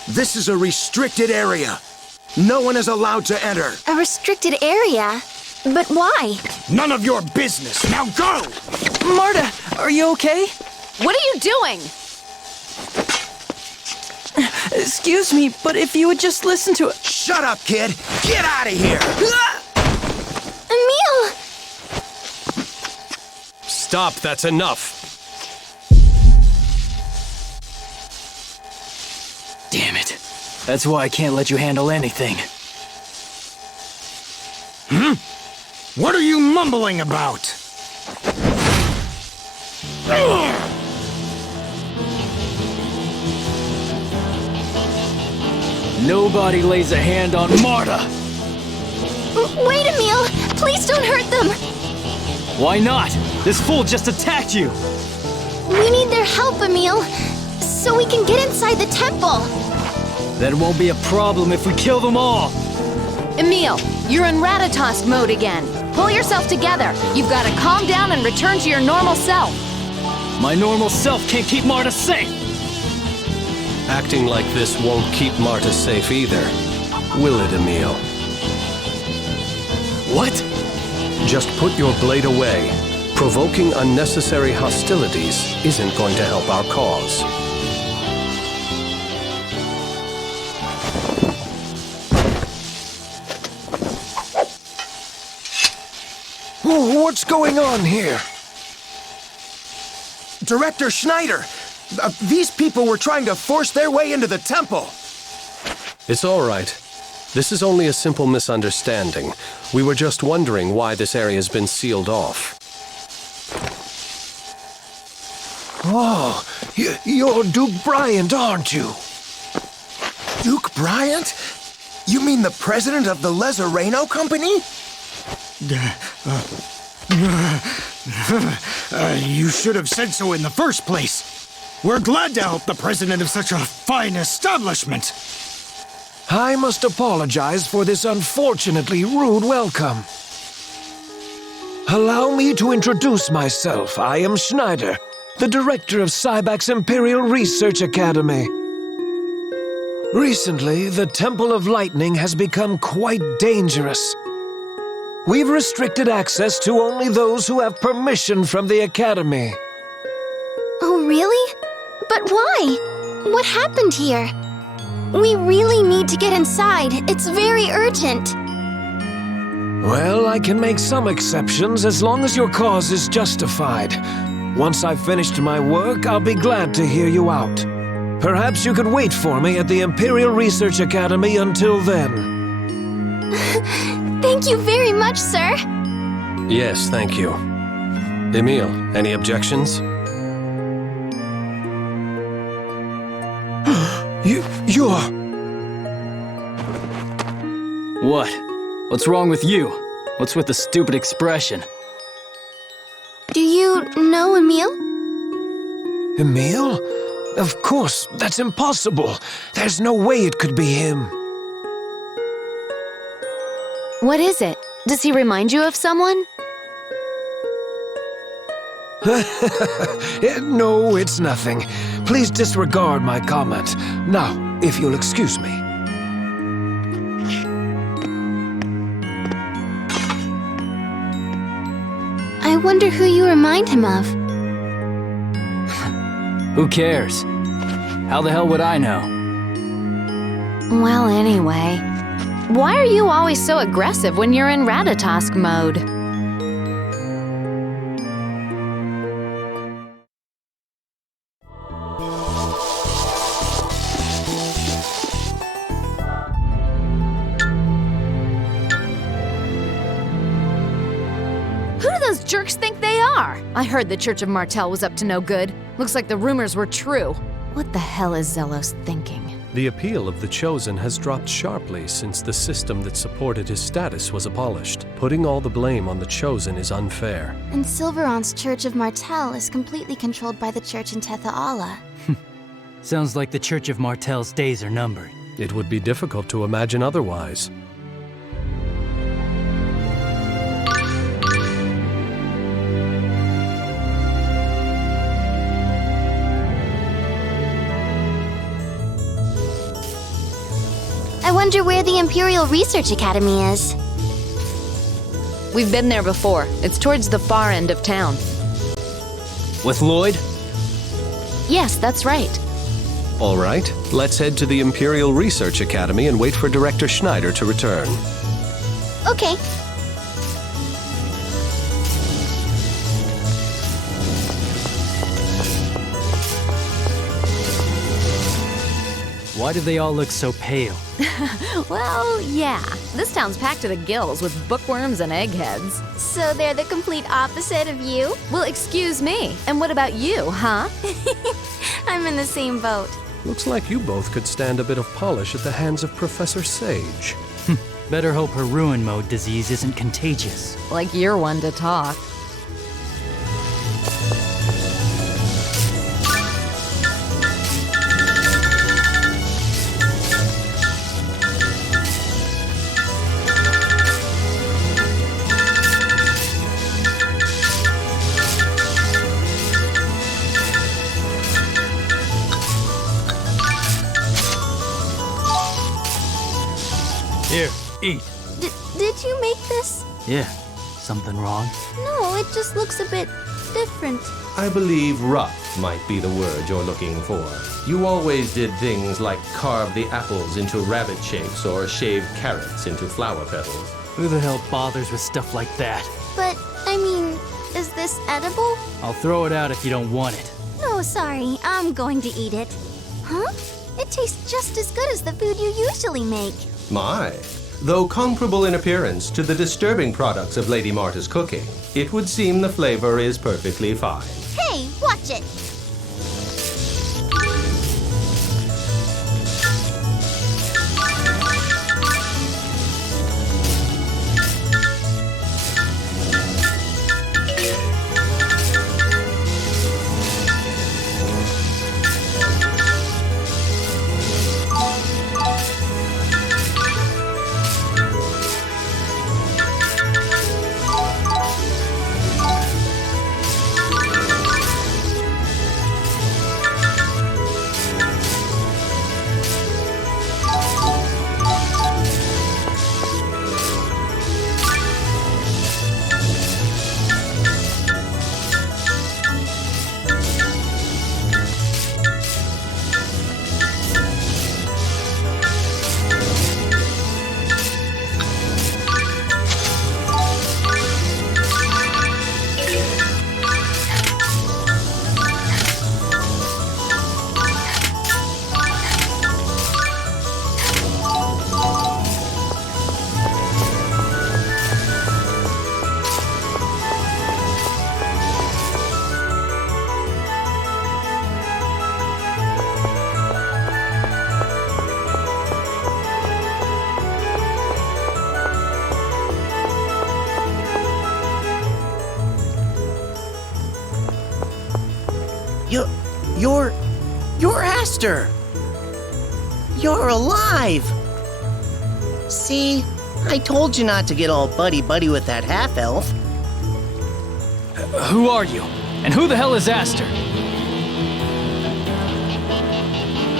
This is a restricted area. No one is allowed to enter. A restricted area? But why? None of your business. Now go! Marta, are you okay? What are you doing? Excuse me, but if you would just listen to it. Shut up, kid! Get out of here! Emil! Stop, that's enough. Damn it. That's why I can't let you handle anything. What are you mumbling about? Nobody lays a hand on Marta! Wait, Emil! Please don't hurt them! Why not? This fool just attacked you! We need their help, Emil, so we can get inside the temple. That won't be a problem if we kill them all! Emil, you're in Ratatosk mode again. Pull yourself together. You've got to calm down and return to your normal self. My normal self can't keep Marta safe! Acting like this won't keep Marta safe either. Will it, Emil? What? Just put your blade away. Provoking unnecessary hostilities isn't going to help our cause. What's going on here? Director Schneider! These people were trying to force their way into the temple! It's all right. This is only a simple misunderstanding. We were just wondering why this area's been sealed off. Oh, you're Duke Bryant, aren't you? Duke Bryant? You mean the president of the Lezareno Company? You should have said so in the first place. We're glad to help the president of such a fine establishment. I must apologize for this unfortunately rude welcome. Allow me to introduce myself. I am Schneider, the director of Cybak's Imperial Research Academy. Recently, the Temple of Lightning has become quite dangerous. We've restricted access to only those who have permission from the Academy. Oh, really? But why? What happened here? We really need to get inside. It's very urgent. Well, I can make some exceptions as long as your cause is justified. Once I've finished my work, I'll be glad to hear you out. Perhaps you could wait for me at the Imperial Research Academy until then. Thank you very much, sir. Yes, thank you. Emil, any objections? You're... What? What's wrong with you? What's with the stupid expression? Do you know Emil? Emil? Of course, that's impossible. There's no way it could be him. What is it? Does he remind you of someone? No, it's nothing. Please disregard my comment. Now, if you'll excuse me. I wonder who you remind him of. Who cares? How the hell would I know? Well, anyway. Why are you always so aggressive when you're in Ratatosk mode? Who do those jerks think they are? I heard the Church of Martel was up to no good. Looks like the rumors were true. What the hell is Zelos thinking? The appeal of the Chosen has dropped sharply since the system that supported his status was abolished. Putting all the blame on the Chosen is unfair. And Silveron's Church of Martel is completely controlled by the church in Tethaala. Sounds like the Church of Martel's days are numbered. It would be difficult to imagine otherwise. I wonder where the Imperial Research Academy is. We've been there before. It's towards the far end of town. With Lloyd? Yes, that's right. All right, let's head to the Imperial Research Academy and wait for Director Schneider to return. Okay. Why do they all look so pale? Well, yeah. This town's packed to the gills with bookworms and eggheads. So they're the complete opposite of you? Well, excuse me. And what about you, huh? I'm in the same boat. Looks like you both could stand a bit of polish at the hands of Professor Sage. Better hope her ruin mode disease isn't contagious. Like you're one to talk. Here, eat. Did you make this? Yeah. Something wrong? No, it just looks a bit different. I believe rough might be the word you're looking for. You always did things like carve the apples into rabbit shapes or shave carrots into flower petals. Who the hell bothers with stuff like that? But, I mean, is this edible? I'll throw it out if you don't want it. No, sorry, I'm going to eat it. Huh? It tastes just as good as the food you usually make. My. Though comparable in appearance to the disturbing products of Lady Marta's cooking, it would seem the flavor is perfectly fine. Hey, watch it! You're Aster! You're alive! See? I told you not to get all buddy-buddy with that half-elf. Who are you? And who the hell is Aster?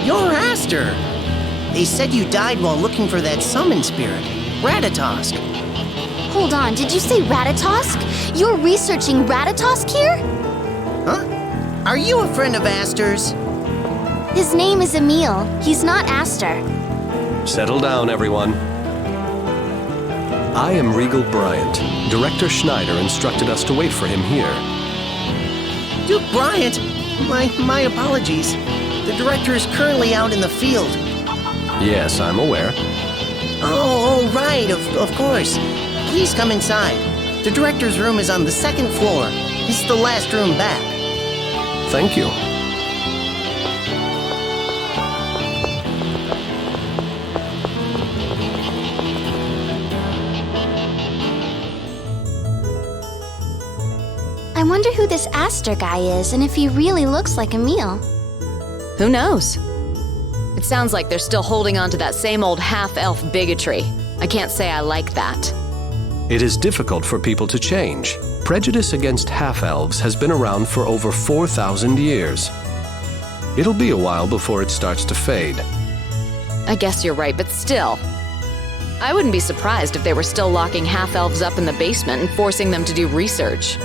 You're Aster! They said you died while looking for that summon spirit, Ratatosk. Hold on, did you say Ratatosk? You're researching Ratatosk here? Huh? Are you a friend of Aster's? His name is Emil. He's not Aster. Settle down, everyone. I am Regal Bryant. Director Schneider instructed us to wait for him here. Duke Bryant? My apologies. The director is currently out in the field. Yes, I'm aware. Oh, right, of course. Please come inside. The director's room is on the second floor. It's the last room back. Thank you. I wonder who this Aster guy is and if he really looks like Emil. Who knows? It sounds like they're still holding on to that same old half-elf bigotry. I can't say I like that. It is difficult for people to change. Prejudice against half-elves has been around for over 4,000 years. It'll be a while before it starts to fade. I guess you're right, but still. I wouldn't be surprised if they were still locking half-elves up in the basement and forcing them to do research.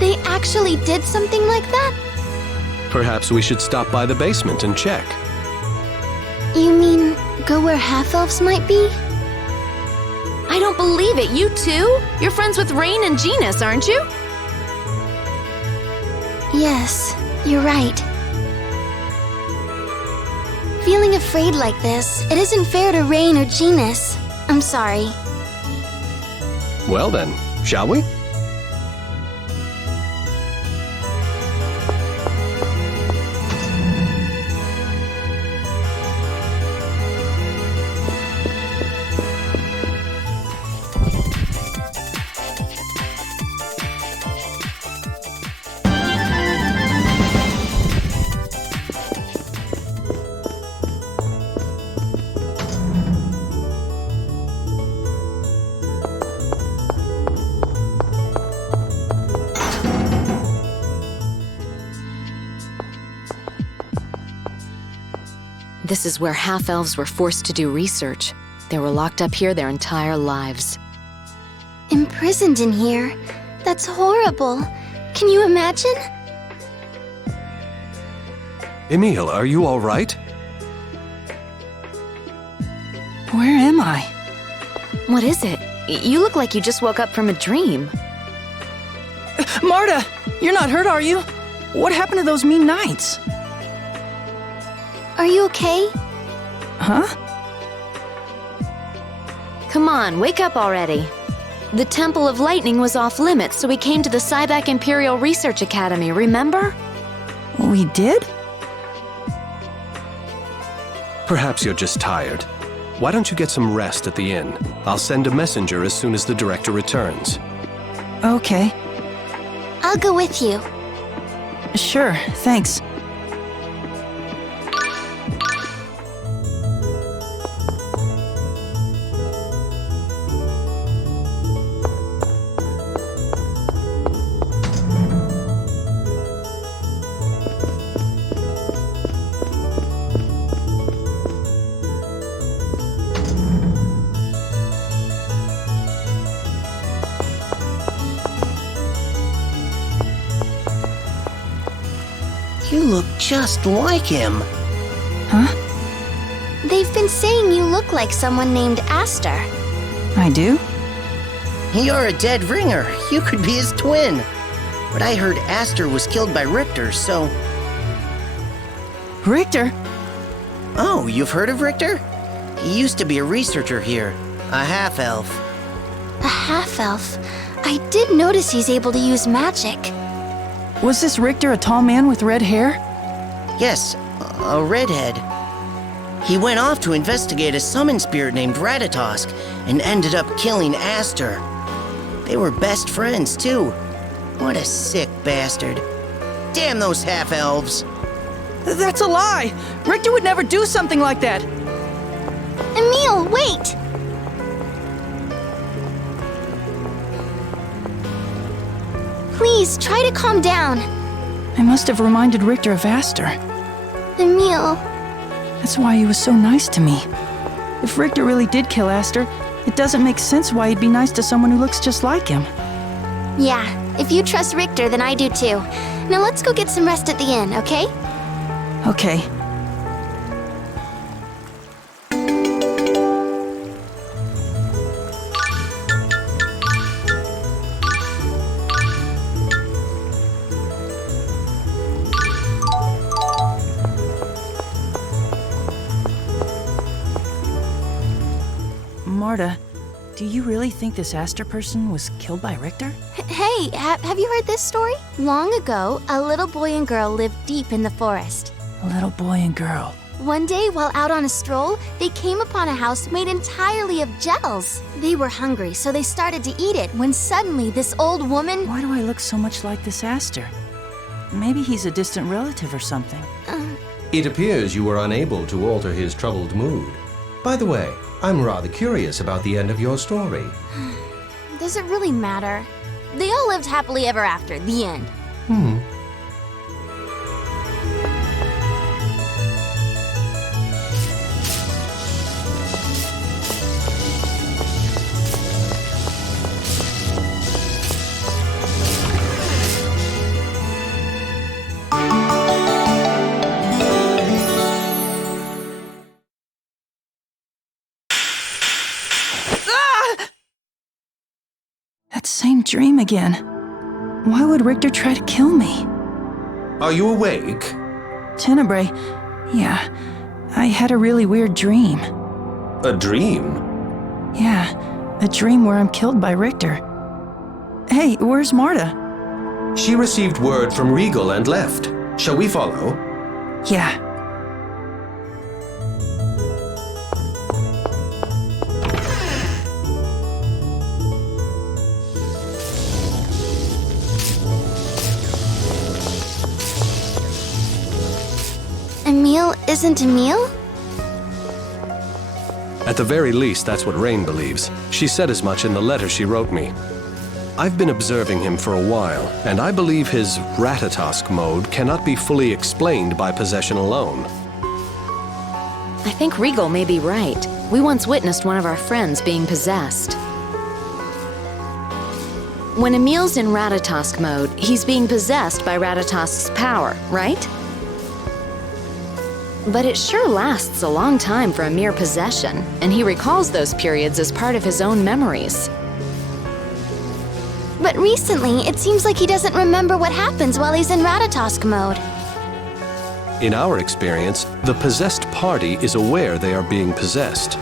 They actually did something like that? Perhaps we should stop by the basement and check. You mean go where half-elves might be? I don't believe it. You too? You're friends with Rain and Genus, aren't you? Yes, you're right. Feeling afraid like this, it isn't fair to Rain or Genus. I'm sorry. Well then, shall we? This is where half-elves were forced to do research. They were locked up here their entire lives. Imprisoned in here? That's horrible. Can you imagine? Emil, are you all right? Where am I? What is it? You look like you just woke up from a dream. Marta! You're not hurt, are you? What happened to those mean knights? Are you okay? Huh? Come on, wake up already. The Temple of Lightning was off limits, so we came to the Cybac Imperial Research Academy, remember? We did? Perhaps you're just tired. Why don't you get some rest at the inn? I'll send a messenger as soon as the director returns. Okay. I'll go with you. Sure, thanks. You look just like him. Huh? They've been saying you look like someone named Aster. I do? You're a dead ringer. You could be his twin. But I heard Aster was killed by Richter, so... Richter? Oh, you've heard of Richter? He used to be a researcher here. A half-elf. A half-elf? I did notice he's able to use magic. Was this Richter a tall man with red hair? Yes, a redhead. He went off to investigate a summon spirit named Ratatosk and ended up killing Aster. They were best friends, too. What a sick bastard. Damn those half-elves. That's a lie! Richter would never do something like that! Emil, wait! Please, try to calm down. I must have reminded Richter of Aster. Emil. That's why he was so nice to me. If Richter really did kill Aster, it doesn't make sense why he'd be nice to someone who looks just like him. Yeah, if you trust Richter, then I do too. Now let's go get some rest at the inn, okay? Okay. Marta, do you really think this Aster person was killed by Richter? Hey, have you heard this story? Long ago, a little boy and girl lived deep in the forest. A little boy and girl. One day, while out on a stroll, they came upon a house made entirely of gels. They were hungry, so they started to eat it when suddenly this old woman... Why do I look so much like this Aster? Maybe he's a distant relative or something. It appears you were unable to alter his troubled mood. By the way, I'm rather curious about the end of your story. Does it really matter? They all lived happily ever after, the end. dream again. Why would Richter try to kill me? Are you awake? Tenebrae, yeah, I had a really weird dream. A dream? Yeah, a dream where I'm killed by Richter. Hey, where's Marta? She received word from Regal and left. Shall we follow? Yeah. Emil isn't Emil? At the very least, that's what Rain believes. She said as much in the letter she wrote me. I've been observing him for a while, and I believe his Ratatosk mode cannot be fully explained by possession alone. I think Regal may be right. We once witnessed one of our friends being possessed. When Emil's in Ratatosk mode, he's being possessed by Ratatosk's power, right? But it sure lasts a long time for a mere possession, and he recalls those periods as part of his own memories. But recently, it seems like he doesn't remember what happens while he's in Ratatosk mode. In our experience, the possessed party is aware they are being possessed.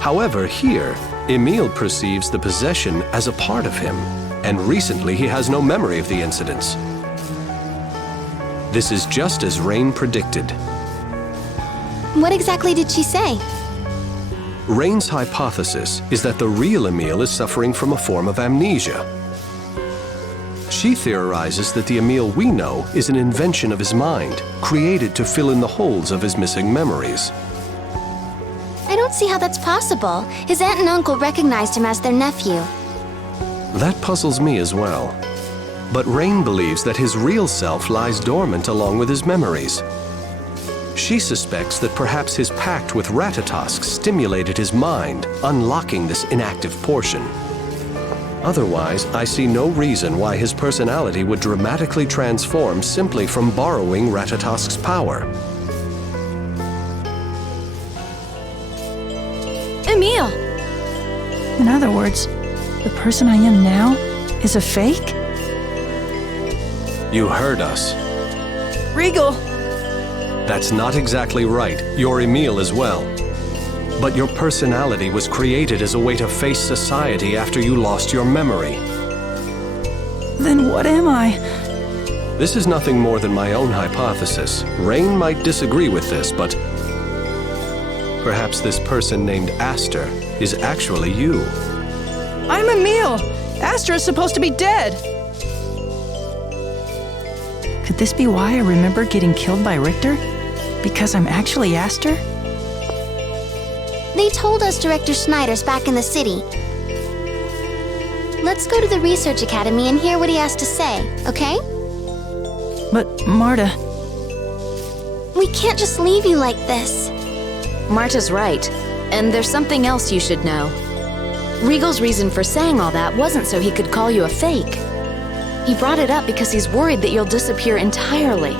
However, here, Emil perceives the possession as a part of him, and recently he has no memory of the incidents. This is just as Rain predicted. What exactly did she say? Rain's hypothesis is that the real Emil is suffering from a form of amnesia. She theorizes that the Emil we know is an invention of his mind, created to fill in the holes of his missing memories. I don't see how that's possible. His aunt and uncle recognized him as their nephew. That puzzles me as well. But Rain believes that his real self lies dormant along with his memories. She suspects that perhaps his pact with Ratatosk stimulated his mind, unlocking this inactive portion. Otherwise, I see no reason why his personality would dramatically transform simply from borrowing Ratatosk's power. Emil! In other words, the person I am now is a fake? You heard us. Regal! That's not exactly right. You're Emil as well. But your personality was created as a way to face society after you lost your memory. Then what am I? This is nothing more than my own hypothesis. Rain might disagree with this, but perhaps this person named Aster is actually you. I'm Emil! Aster is supposed to be dead! Could this be why I remember getting killed by Richter? Because I'm actually Aster? They told us Director Schneider's back in the city. Let's go to the Research Academy and hear what he has to say, okay? But, Marta... We can't just leave you like this. Marta's right, and there's something else you should know. Regal's reason for saying all that wasn't so he could call you a fake. He brought it up because he's worried that you'll disappear entirely.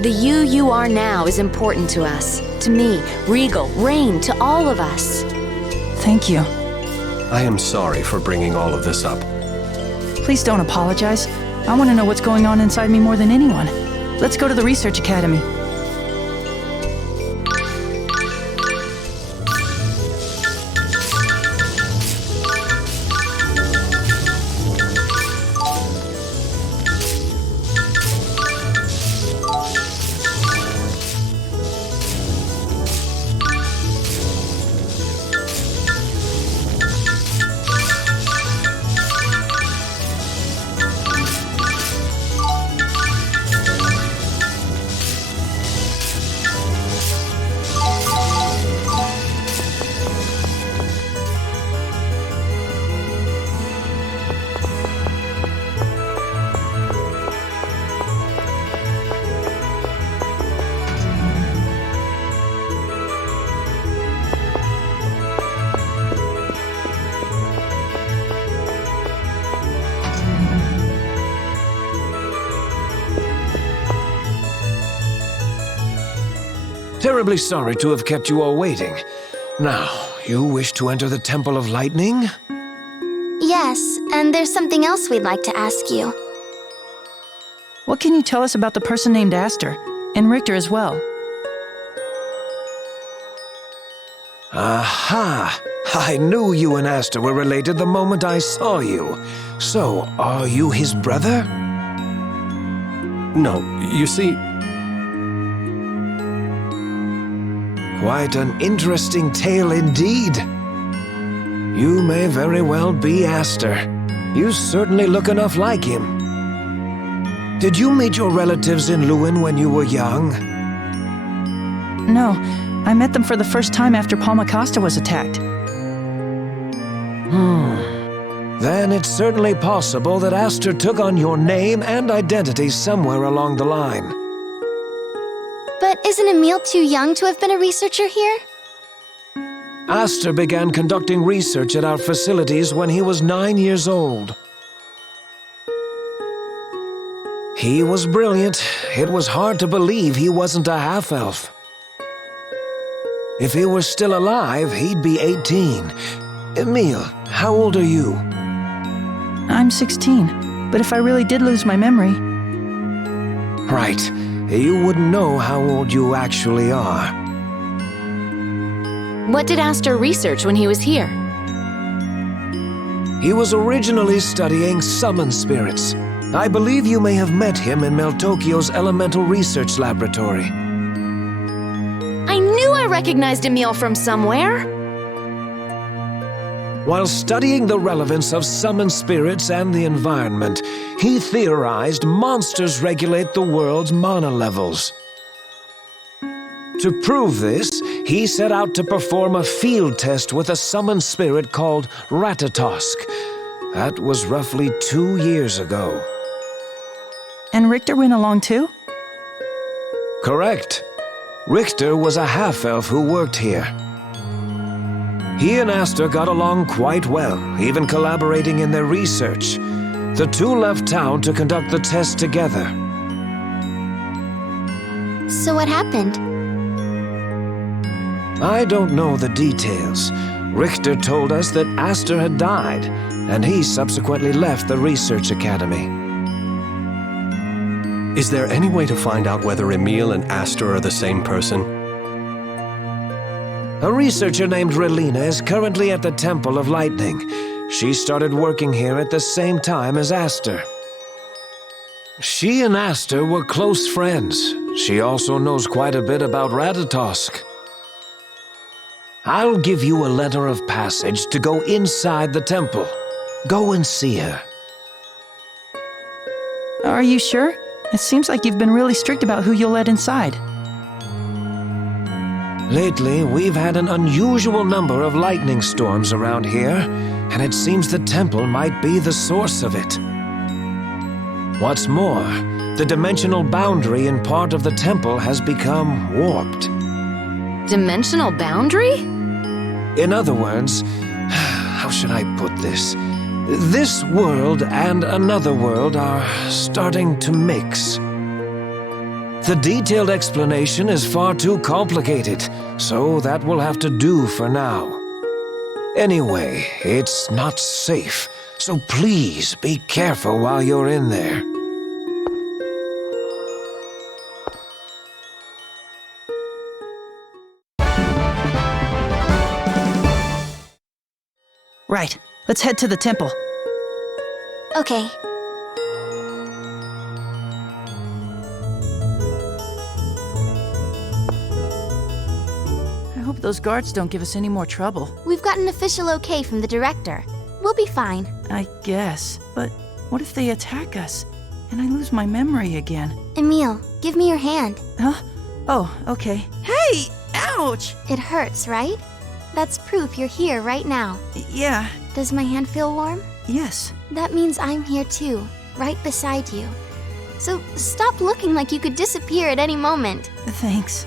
The you are now is important to us. To me, Regal, Rain, to all of us. Thank you. I am sorry for bringing all of this up. Please don't apologize. I want to know what's going on inside me more than anyone. Let's go to the Research Academy. Terribly sorry to have kept you all waiting. Now, you wish to enter the Temple of Lightning? Yes, and there's something else we'd like to ask you. What can you tell us about the person named Aster, and Richter as well? Aha! I knew you and Aster were related the moment I saw you. So, are you his brother? No, you see... Quite an interesting tale indeed. You may very well be Aster. You certainly look enough like him. Did you meet your relatives in Lewin when you were young? No, I met them for the first time after Palmacosta was attacked. Then it's certainly possible that Aster took on your name and identity somewhere along the line. But isn't Emil too young to have been a researcher here? Aster began conducting research at our facilities when he was 9 years old. He was brilliant. It was hard to believe he wasn't a half-elf. If he were still alive, he'd be 18. Emil, how old are you? I'm 16, but if I really did lose my memory... Right. You wouldn't know how old you actually are. What did Aster research when he was here? He was originally studying summon spirits. I believe you may have met him in Meltokyo's Elemental Research Laboratory. I knew I recognized Emil from somewhere! While studying the relevance of summoned spirits and the environment, he theorized monsters regulate the world's mana levels. To prove this, he set out to perform a field test with a summoned spirit called Ratatosk. That was roughly 2 years ago. And Richter went along too? Correct. Richter was a half-elf who worked here. He and Aster got along quite well, even collaborating in their research. The two left town to conduct the test together. So what happened? I don't know the details. Richter told us that Aster had died, and he subsequently left the research academy. Is there any way to find out whether Emil and Aster are the same person? A researcher named Relina is currently at the Temple of Lightning. She started working here at the same time as Aster. She and Aster were close friends. She also knows quite a bit about Ratatosk. I'll give you a letter of passage to go inside the temple. Go and see her. Are you sure? It seems like you've been really strict about who you'll let inside. Lately, we've had an unusual number of lightning storms around here, and it seems the temple might be the source of it. What's more, the dimensional boundary in part of the temple has become warped. Dimensional boundary? In other words, how should I put this? This world and another world are starting to mix. The detailed explanation is far too complicated, so that will have to do for now. Anyway, it's not safe, so please be careful while you're in there. Right, let's head to the temple. Okay. I hope those guards don't give us any more trouble. We've got an official okay from the director. We'll be fine. I guess, but what if they attack us and I lose my memory again? Emil, give me your hand. Huh? Oh, okay. Hey! Ouch! It hurts, right? That's proof you're here right now. Yeah. Does my hand feel warm? Yes. That means I'm here too, right beside you. So stop looking like you could disappear at any moment. Thanks.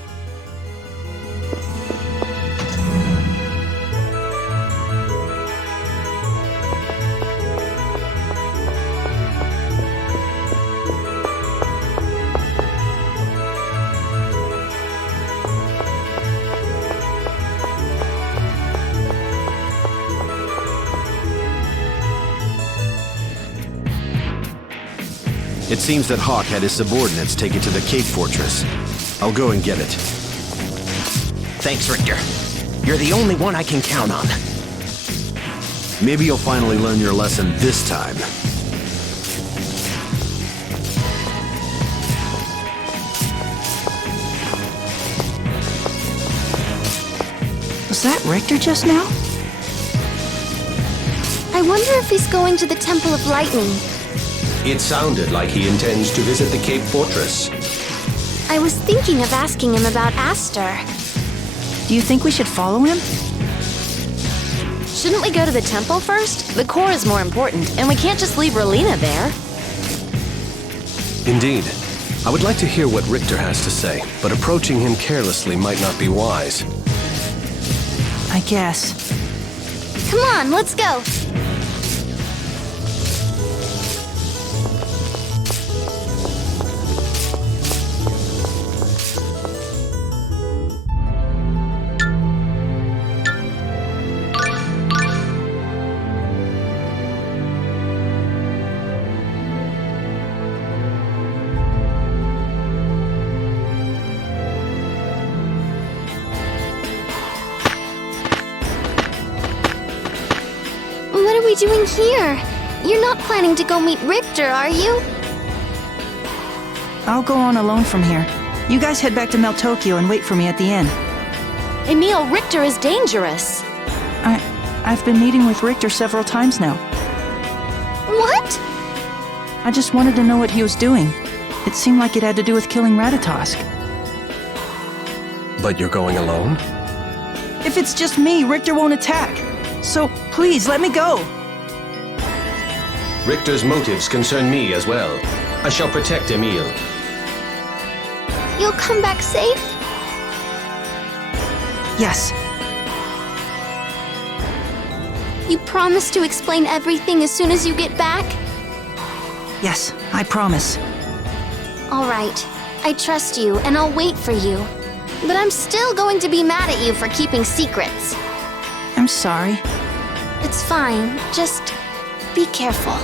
It seems that Hawk had his subordinates take it to the Cape Fortress. I'll go and get it. Thanks, Richter. You're the only one I can count on. Maybe you'll finally learn your lesson this time. Was that Richter just now? I wonder if he's going to the Temple of Lightning. It sounded like he intends to visit the Cape Fortress. I was thinking of asking him about Aster. Do you think we should follow him? Shouldn't we go to the temple first? The core is more important, and we can't just leave Relina there. Indeed. I would like to hear what Richter has to say, but approaching him carelessly might not be wise. I guess. Come on, let's go. What are we doing here? You're not planning to go meet Richter, are you? I'll go on alone from here. You guys head back to Meltokyo and wait for me at the inn. Emil, Richter is dangerous. I've been meeting with Richter several times now. What? I just wanted to know what he was doing. It seemed like it had to do with killing Ratatosk. But you're going alone? If it's just me, Richter won't attack. So, please, let me go. Richter's motives concern me as well. I shall protect Emil. You'll come back safe? Yes. You promise to explain everything as soon as you get back? Yes, I promise. All right. I trust you, and I'll wait for you. But I'm still going to be mad at you for keeping secrets. I'm sorry. It's fine. Just be careful.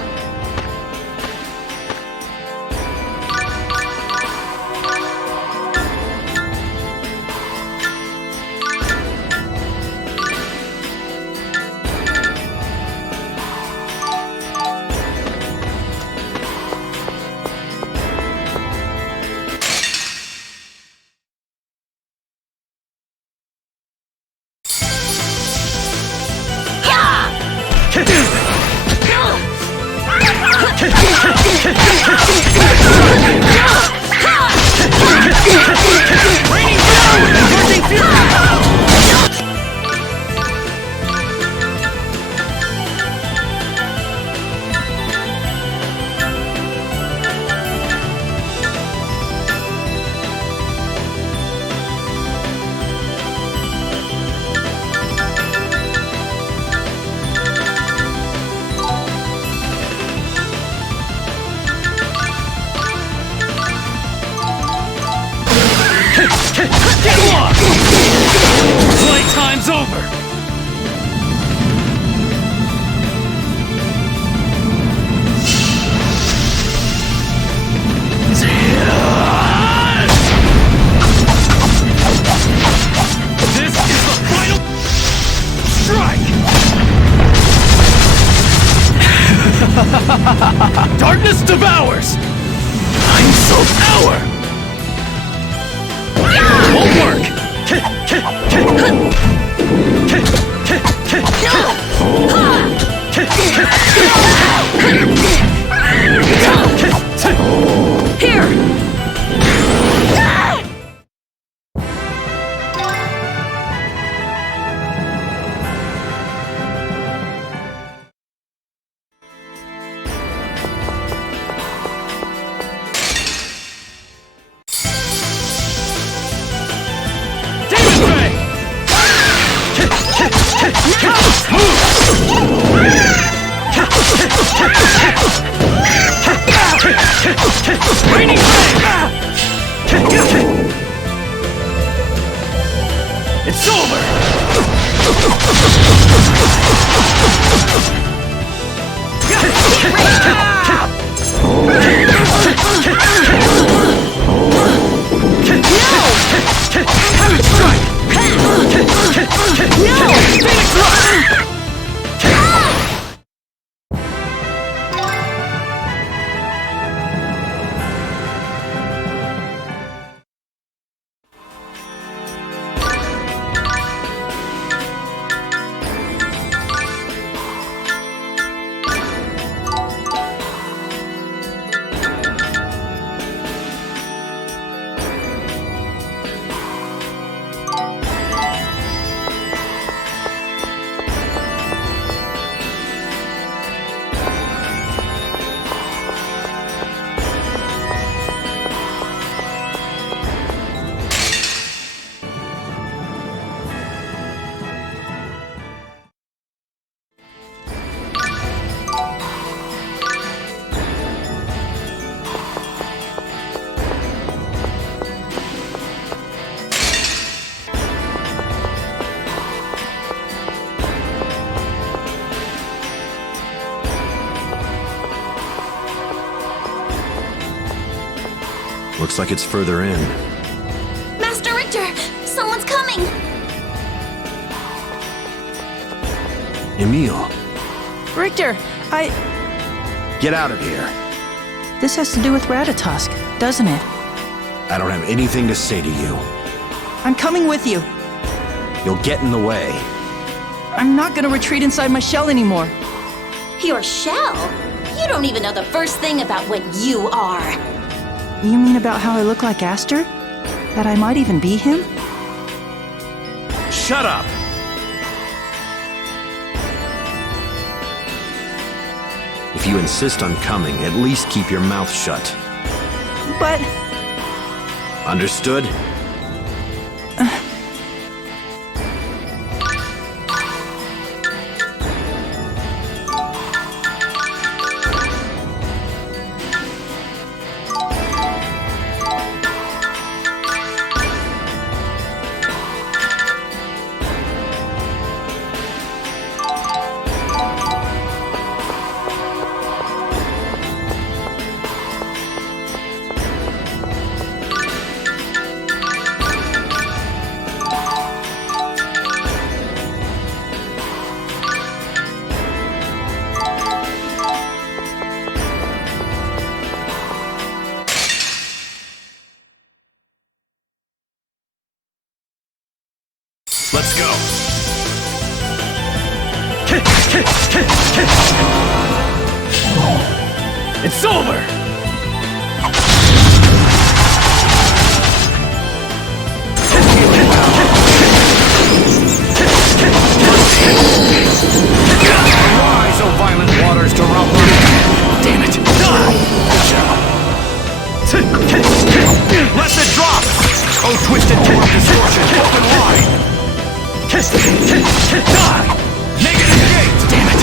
Playtime's over! This is the final strike! Darkness devours! I'm so power! Won't work! Here! Raining It's over! Looks like it's further in. Master Richter! Someone's coming! Emil, Richter, get out of here. This has to do with Ratatosk, doesn't it? I don't have anything to say to you. I'm coming with you. You'll get in the way. I'm not gonna retreat inside my shell anymore. Your shell? You don't even know the first thing about what you are. You mean about how I look like Aster? That I might even be him? Shut up! If you insist on coming, at least keep your mouth shut. But... Understood? Let's go. It's over! Arise, O violent waters, to rout them. Damn it! Die! Let it drop! Oh, twisted core of distortion, open wide! Die! Negative gate! Damn it!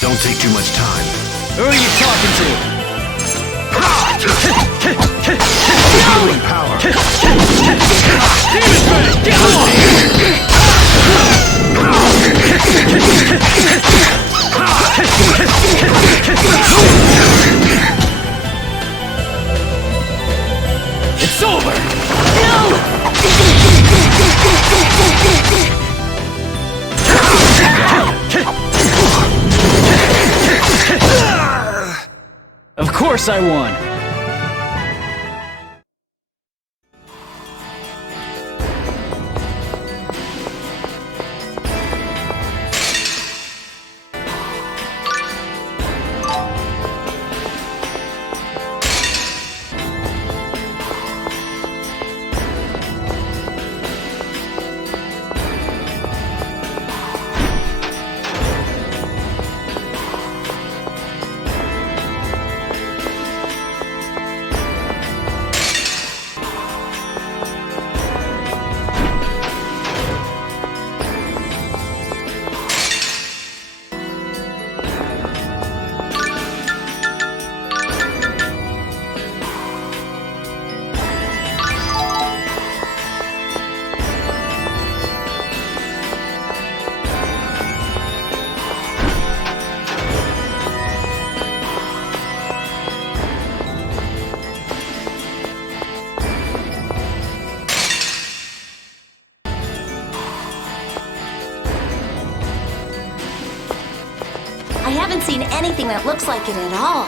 Don't take too much time. Who are you talking to? Healing power. Demon Blade, get on! It's over! Of course I won! I haven't seen anything that looks like it at all.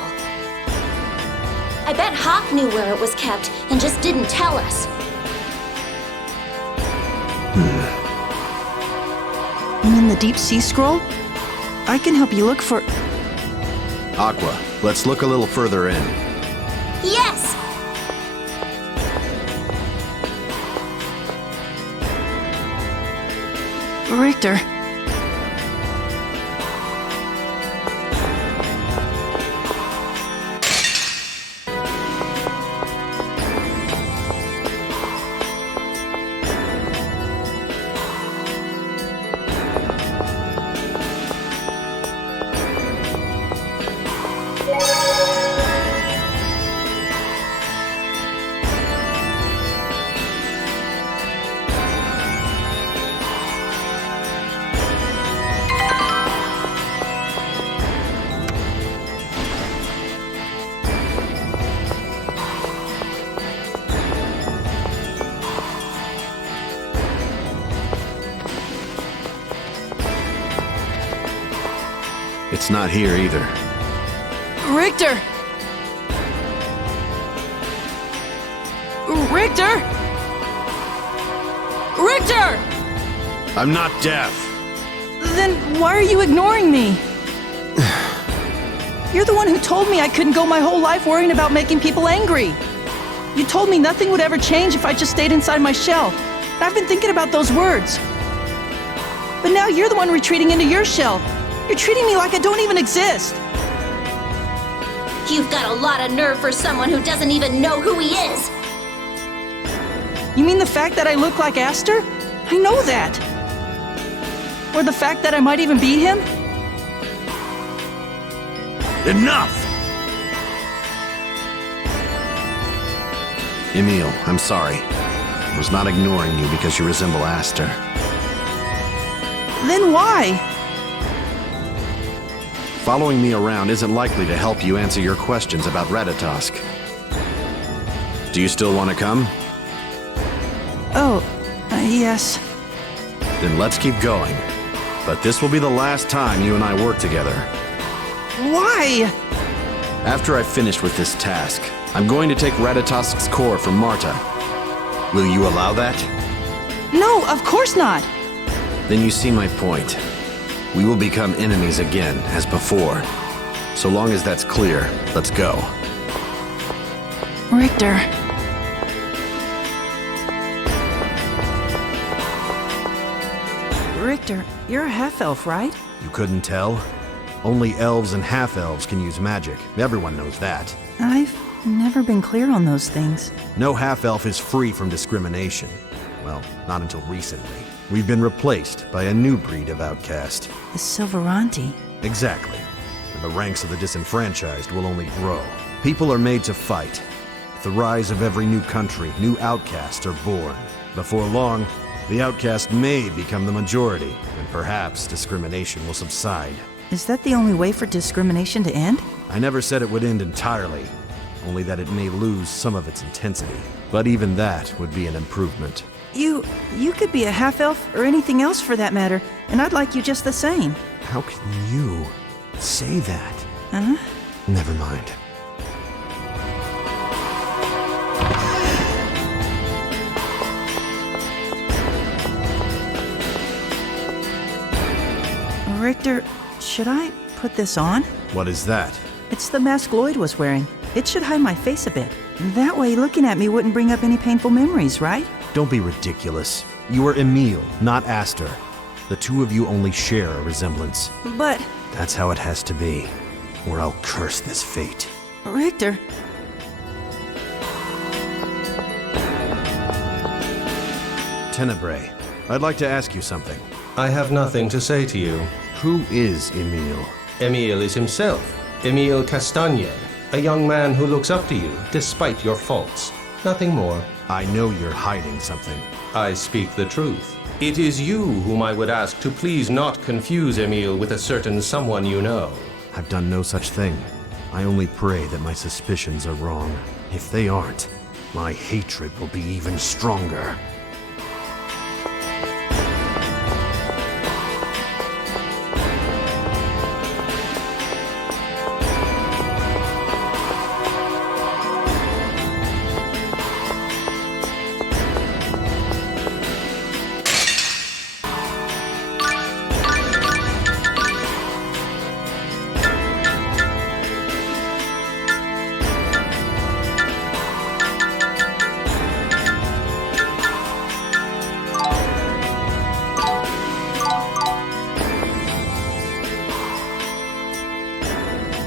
I bet Hawk knew where it was kept and just didn't tell us. You mean the Deep Sea Scroll? I can help you look for... Aqua, let's look a little further in. Yes! Richter. It's not here either. Richter! Richter! Richter! I'm not deaf. Then why are you ignoring me? You're the one who told me I couldn't go my whole life worrying about making people angry. You told me nothing would ever change if I just stayed inside my shell. And I've been thinking about those words. But now you're the one retreating into your shell. You're treating me like I don't even exist. You've got a lot of nerve for someone who doesn't even know who he is. You mean the fact that I look like Aster? I know that. Or the fact that I might even be him? Enough! Emil, I'm sorry. I was not ignoring you because you resemble Aster. Then why? Following me around isn't likely to help you answer your questions about Ratatosk. Do you still want to come? Oh, yes. Then let's keep going. But this will be the last time you and I work together. Why? After I finish with this task, I'm going to take Ratatosk's core from Marta. Will you allow that? No, of course not. Then you see my point. We will become enemies again, as before. So long as that's clear, let's go. Richter. Richter, you're a half-elf, right? You couldn't tell? Only elves and half-elves can use magic. Everyone knows that. I've never been clear on those things. No half-elf is free from discrimination. Well, not until recently. We've been replaced by a new breed of outcast. The Silveranti. Exactly. And the ranks of the disenfranchised will only grow. People are made to fight. With the rise of every new country, new outcasts are born. Before long, the outcast may become the majority, and perhaps discrimination will subside. Is that the only way for discrimination to end? I never said it would end entirely, only that it may lose some of its intensity. But even that would be an improvement. You could be a half-elf or anything else for that matter, and I'd like you just the same. How can you say that? Huh? Never mind. Richter, should I put this on? What is that? It's the mask Lloyd was wearing. It should hide my face a bit. That way, looking at me wouldn't bring up any painful memories, right? Don't be ridiculous. You are Emil, not Aster. The two of you only share a resemblance. But... That's how it has to be, or I'll curse this fate. Richter... Tenebrae, I'd like to ask you something. I have nothing to say to you. Who is Emil? Emil is himself. Emil Castagne, a young man who looks up to you, despite your faults. Nothing more. I know you're hiding something. I speak the truth. It is you whom I would ask to please not confuse Emil with a certain someone you know. I've done no such thing. I only pray that my suspicions are wrong. If they aren't, my hatred will be even stronger.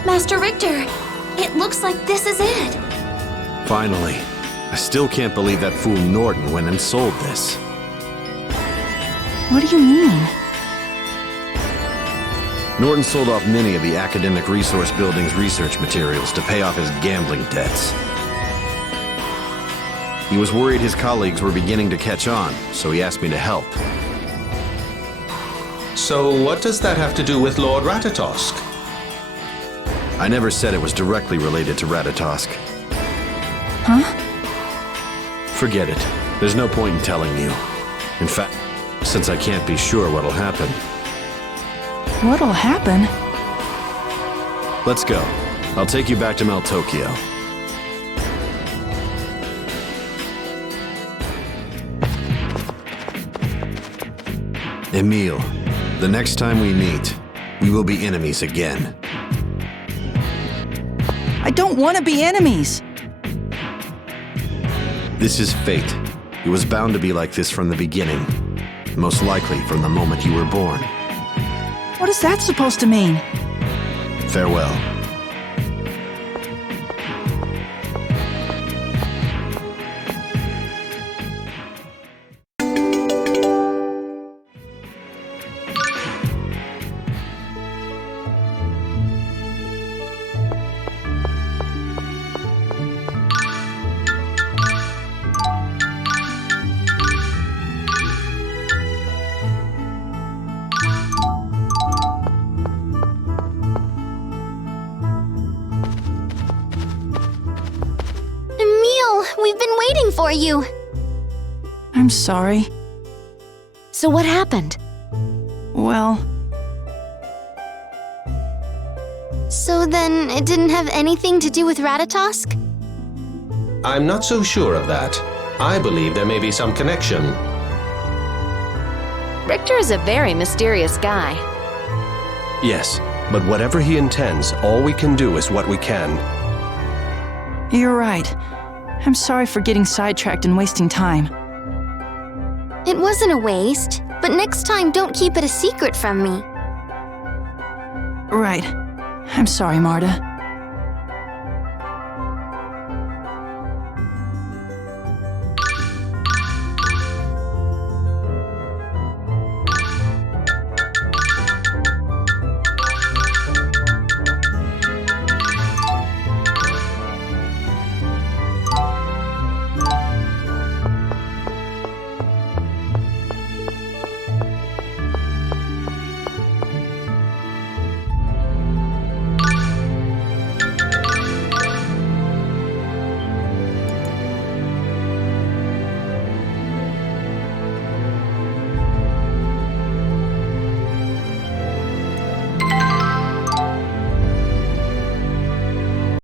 Master Richter, it looks like this is it. Finally. I still can't believe that fool Norton went and sold this. What do you mean? Norton sold off many of the Academic Resource Building's research materials to pay off his gambling debts. He was worried his colleagues were beginning to catch on, so he asked me to help. So what does that have to do with Lord Ratatosk? I never said it was directly related to Ratatosk. Huh? Forget it. There's no point in telling you. In fact, since I can't be sure what'll happen. What'll happen? Let's go. I'll take you back to Meltokyo. Emile, the next time we meet, we will be enemies again. I don't want to be enemies! This is fate. It was bound to be like this from the beginning. Most likely from the moment you were born. What is that supposed to mean? Farewell. We've been waiting for you. I'm sorry. So what happened? Well... So then, it didn't have anything to do with Ratatosk? I'm not so sure of that. I believe there may be some connection. Richter is a very mysterious guy. Yes, but whatever he intends, all we can do is what we can. You're right. I'm sorry for getting sidetracked and wasting time. It wasn't a waste, but next time don't keep it a secret from me. Right. I'm sorry, Marta.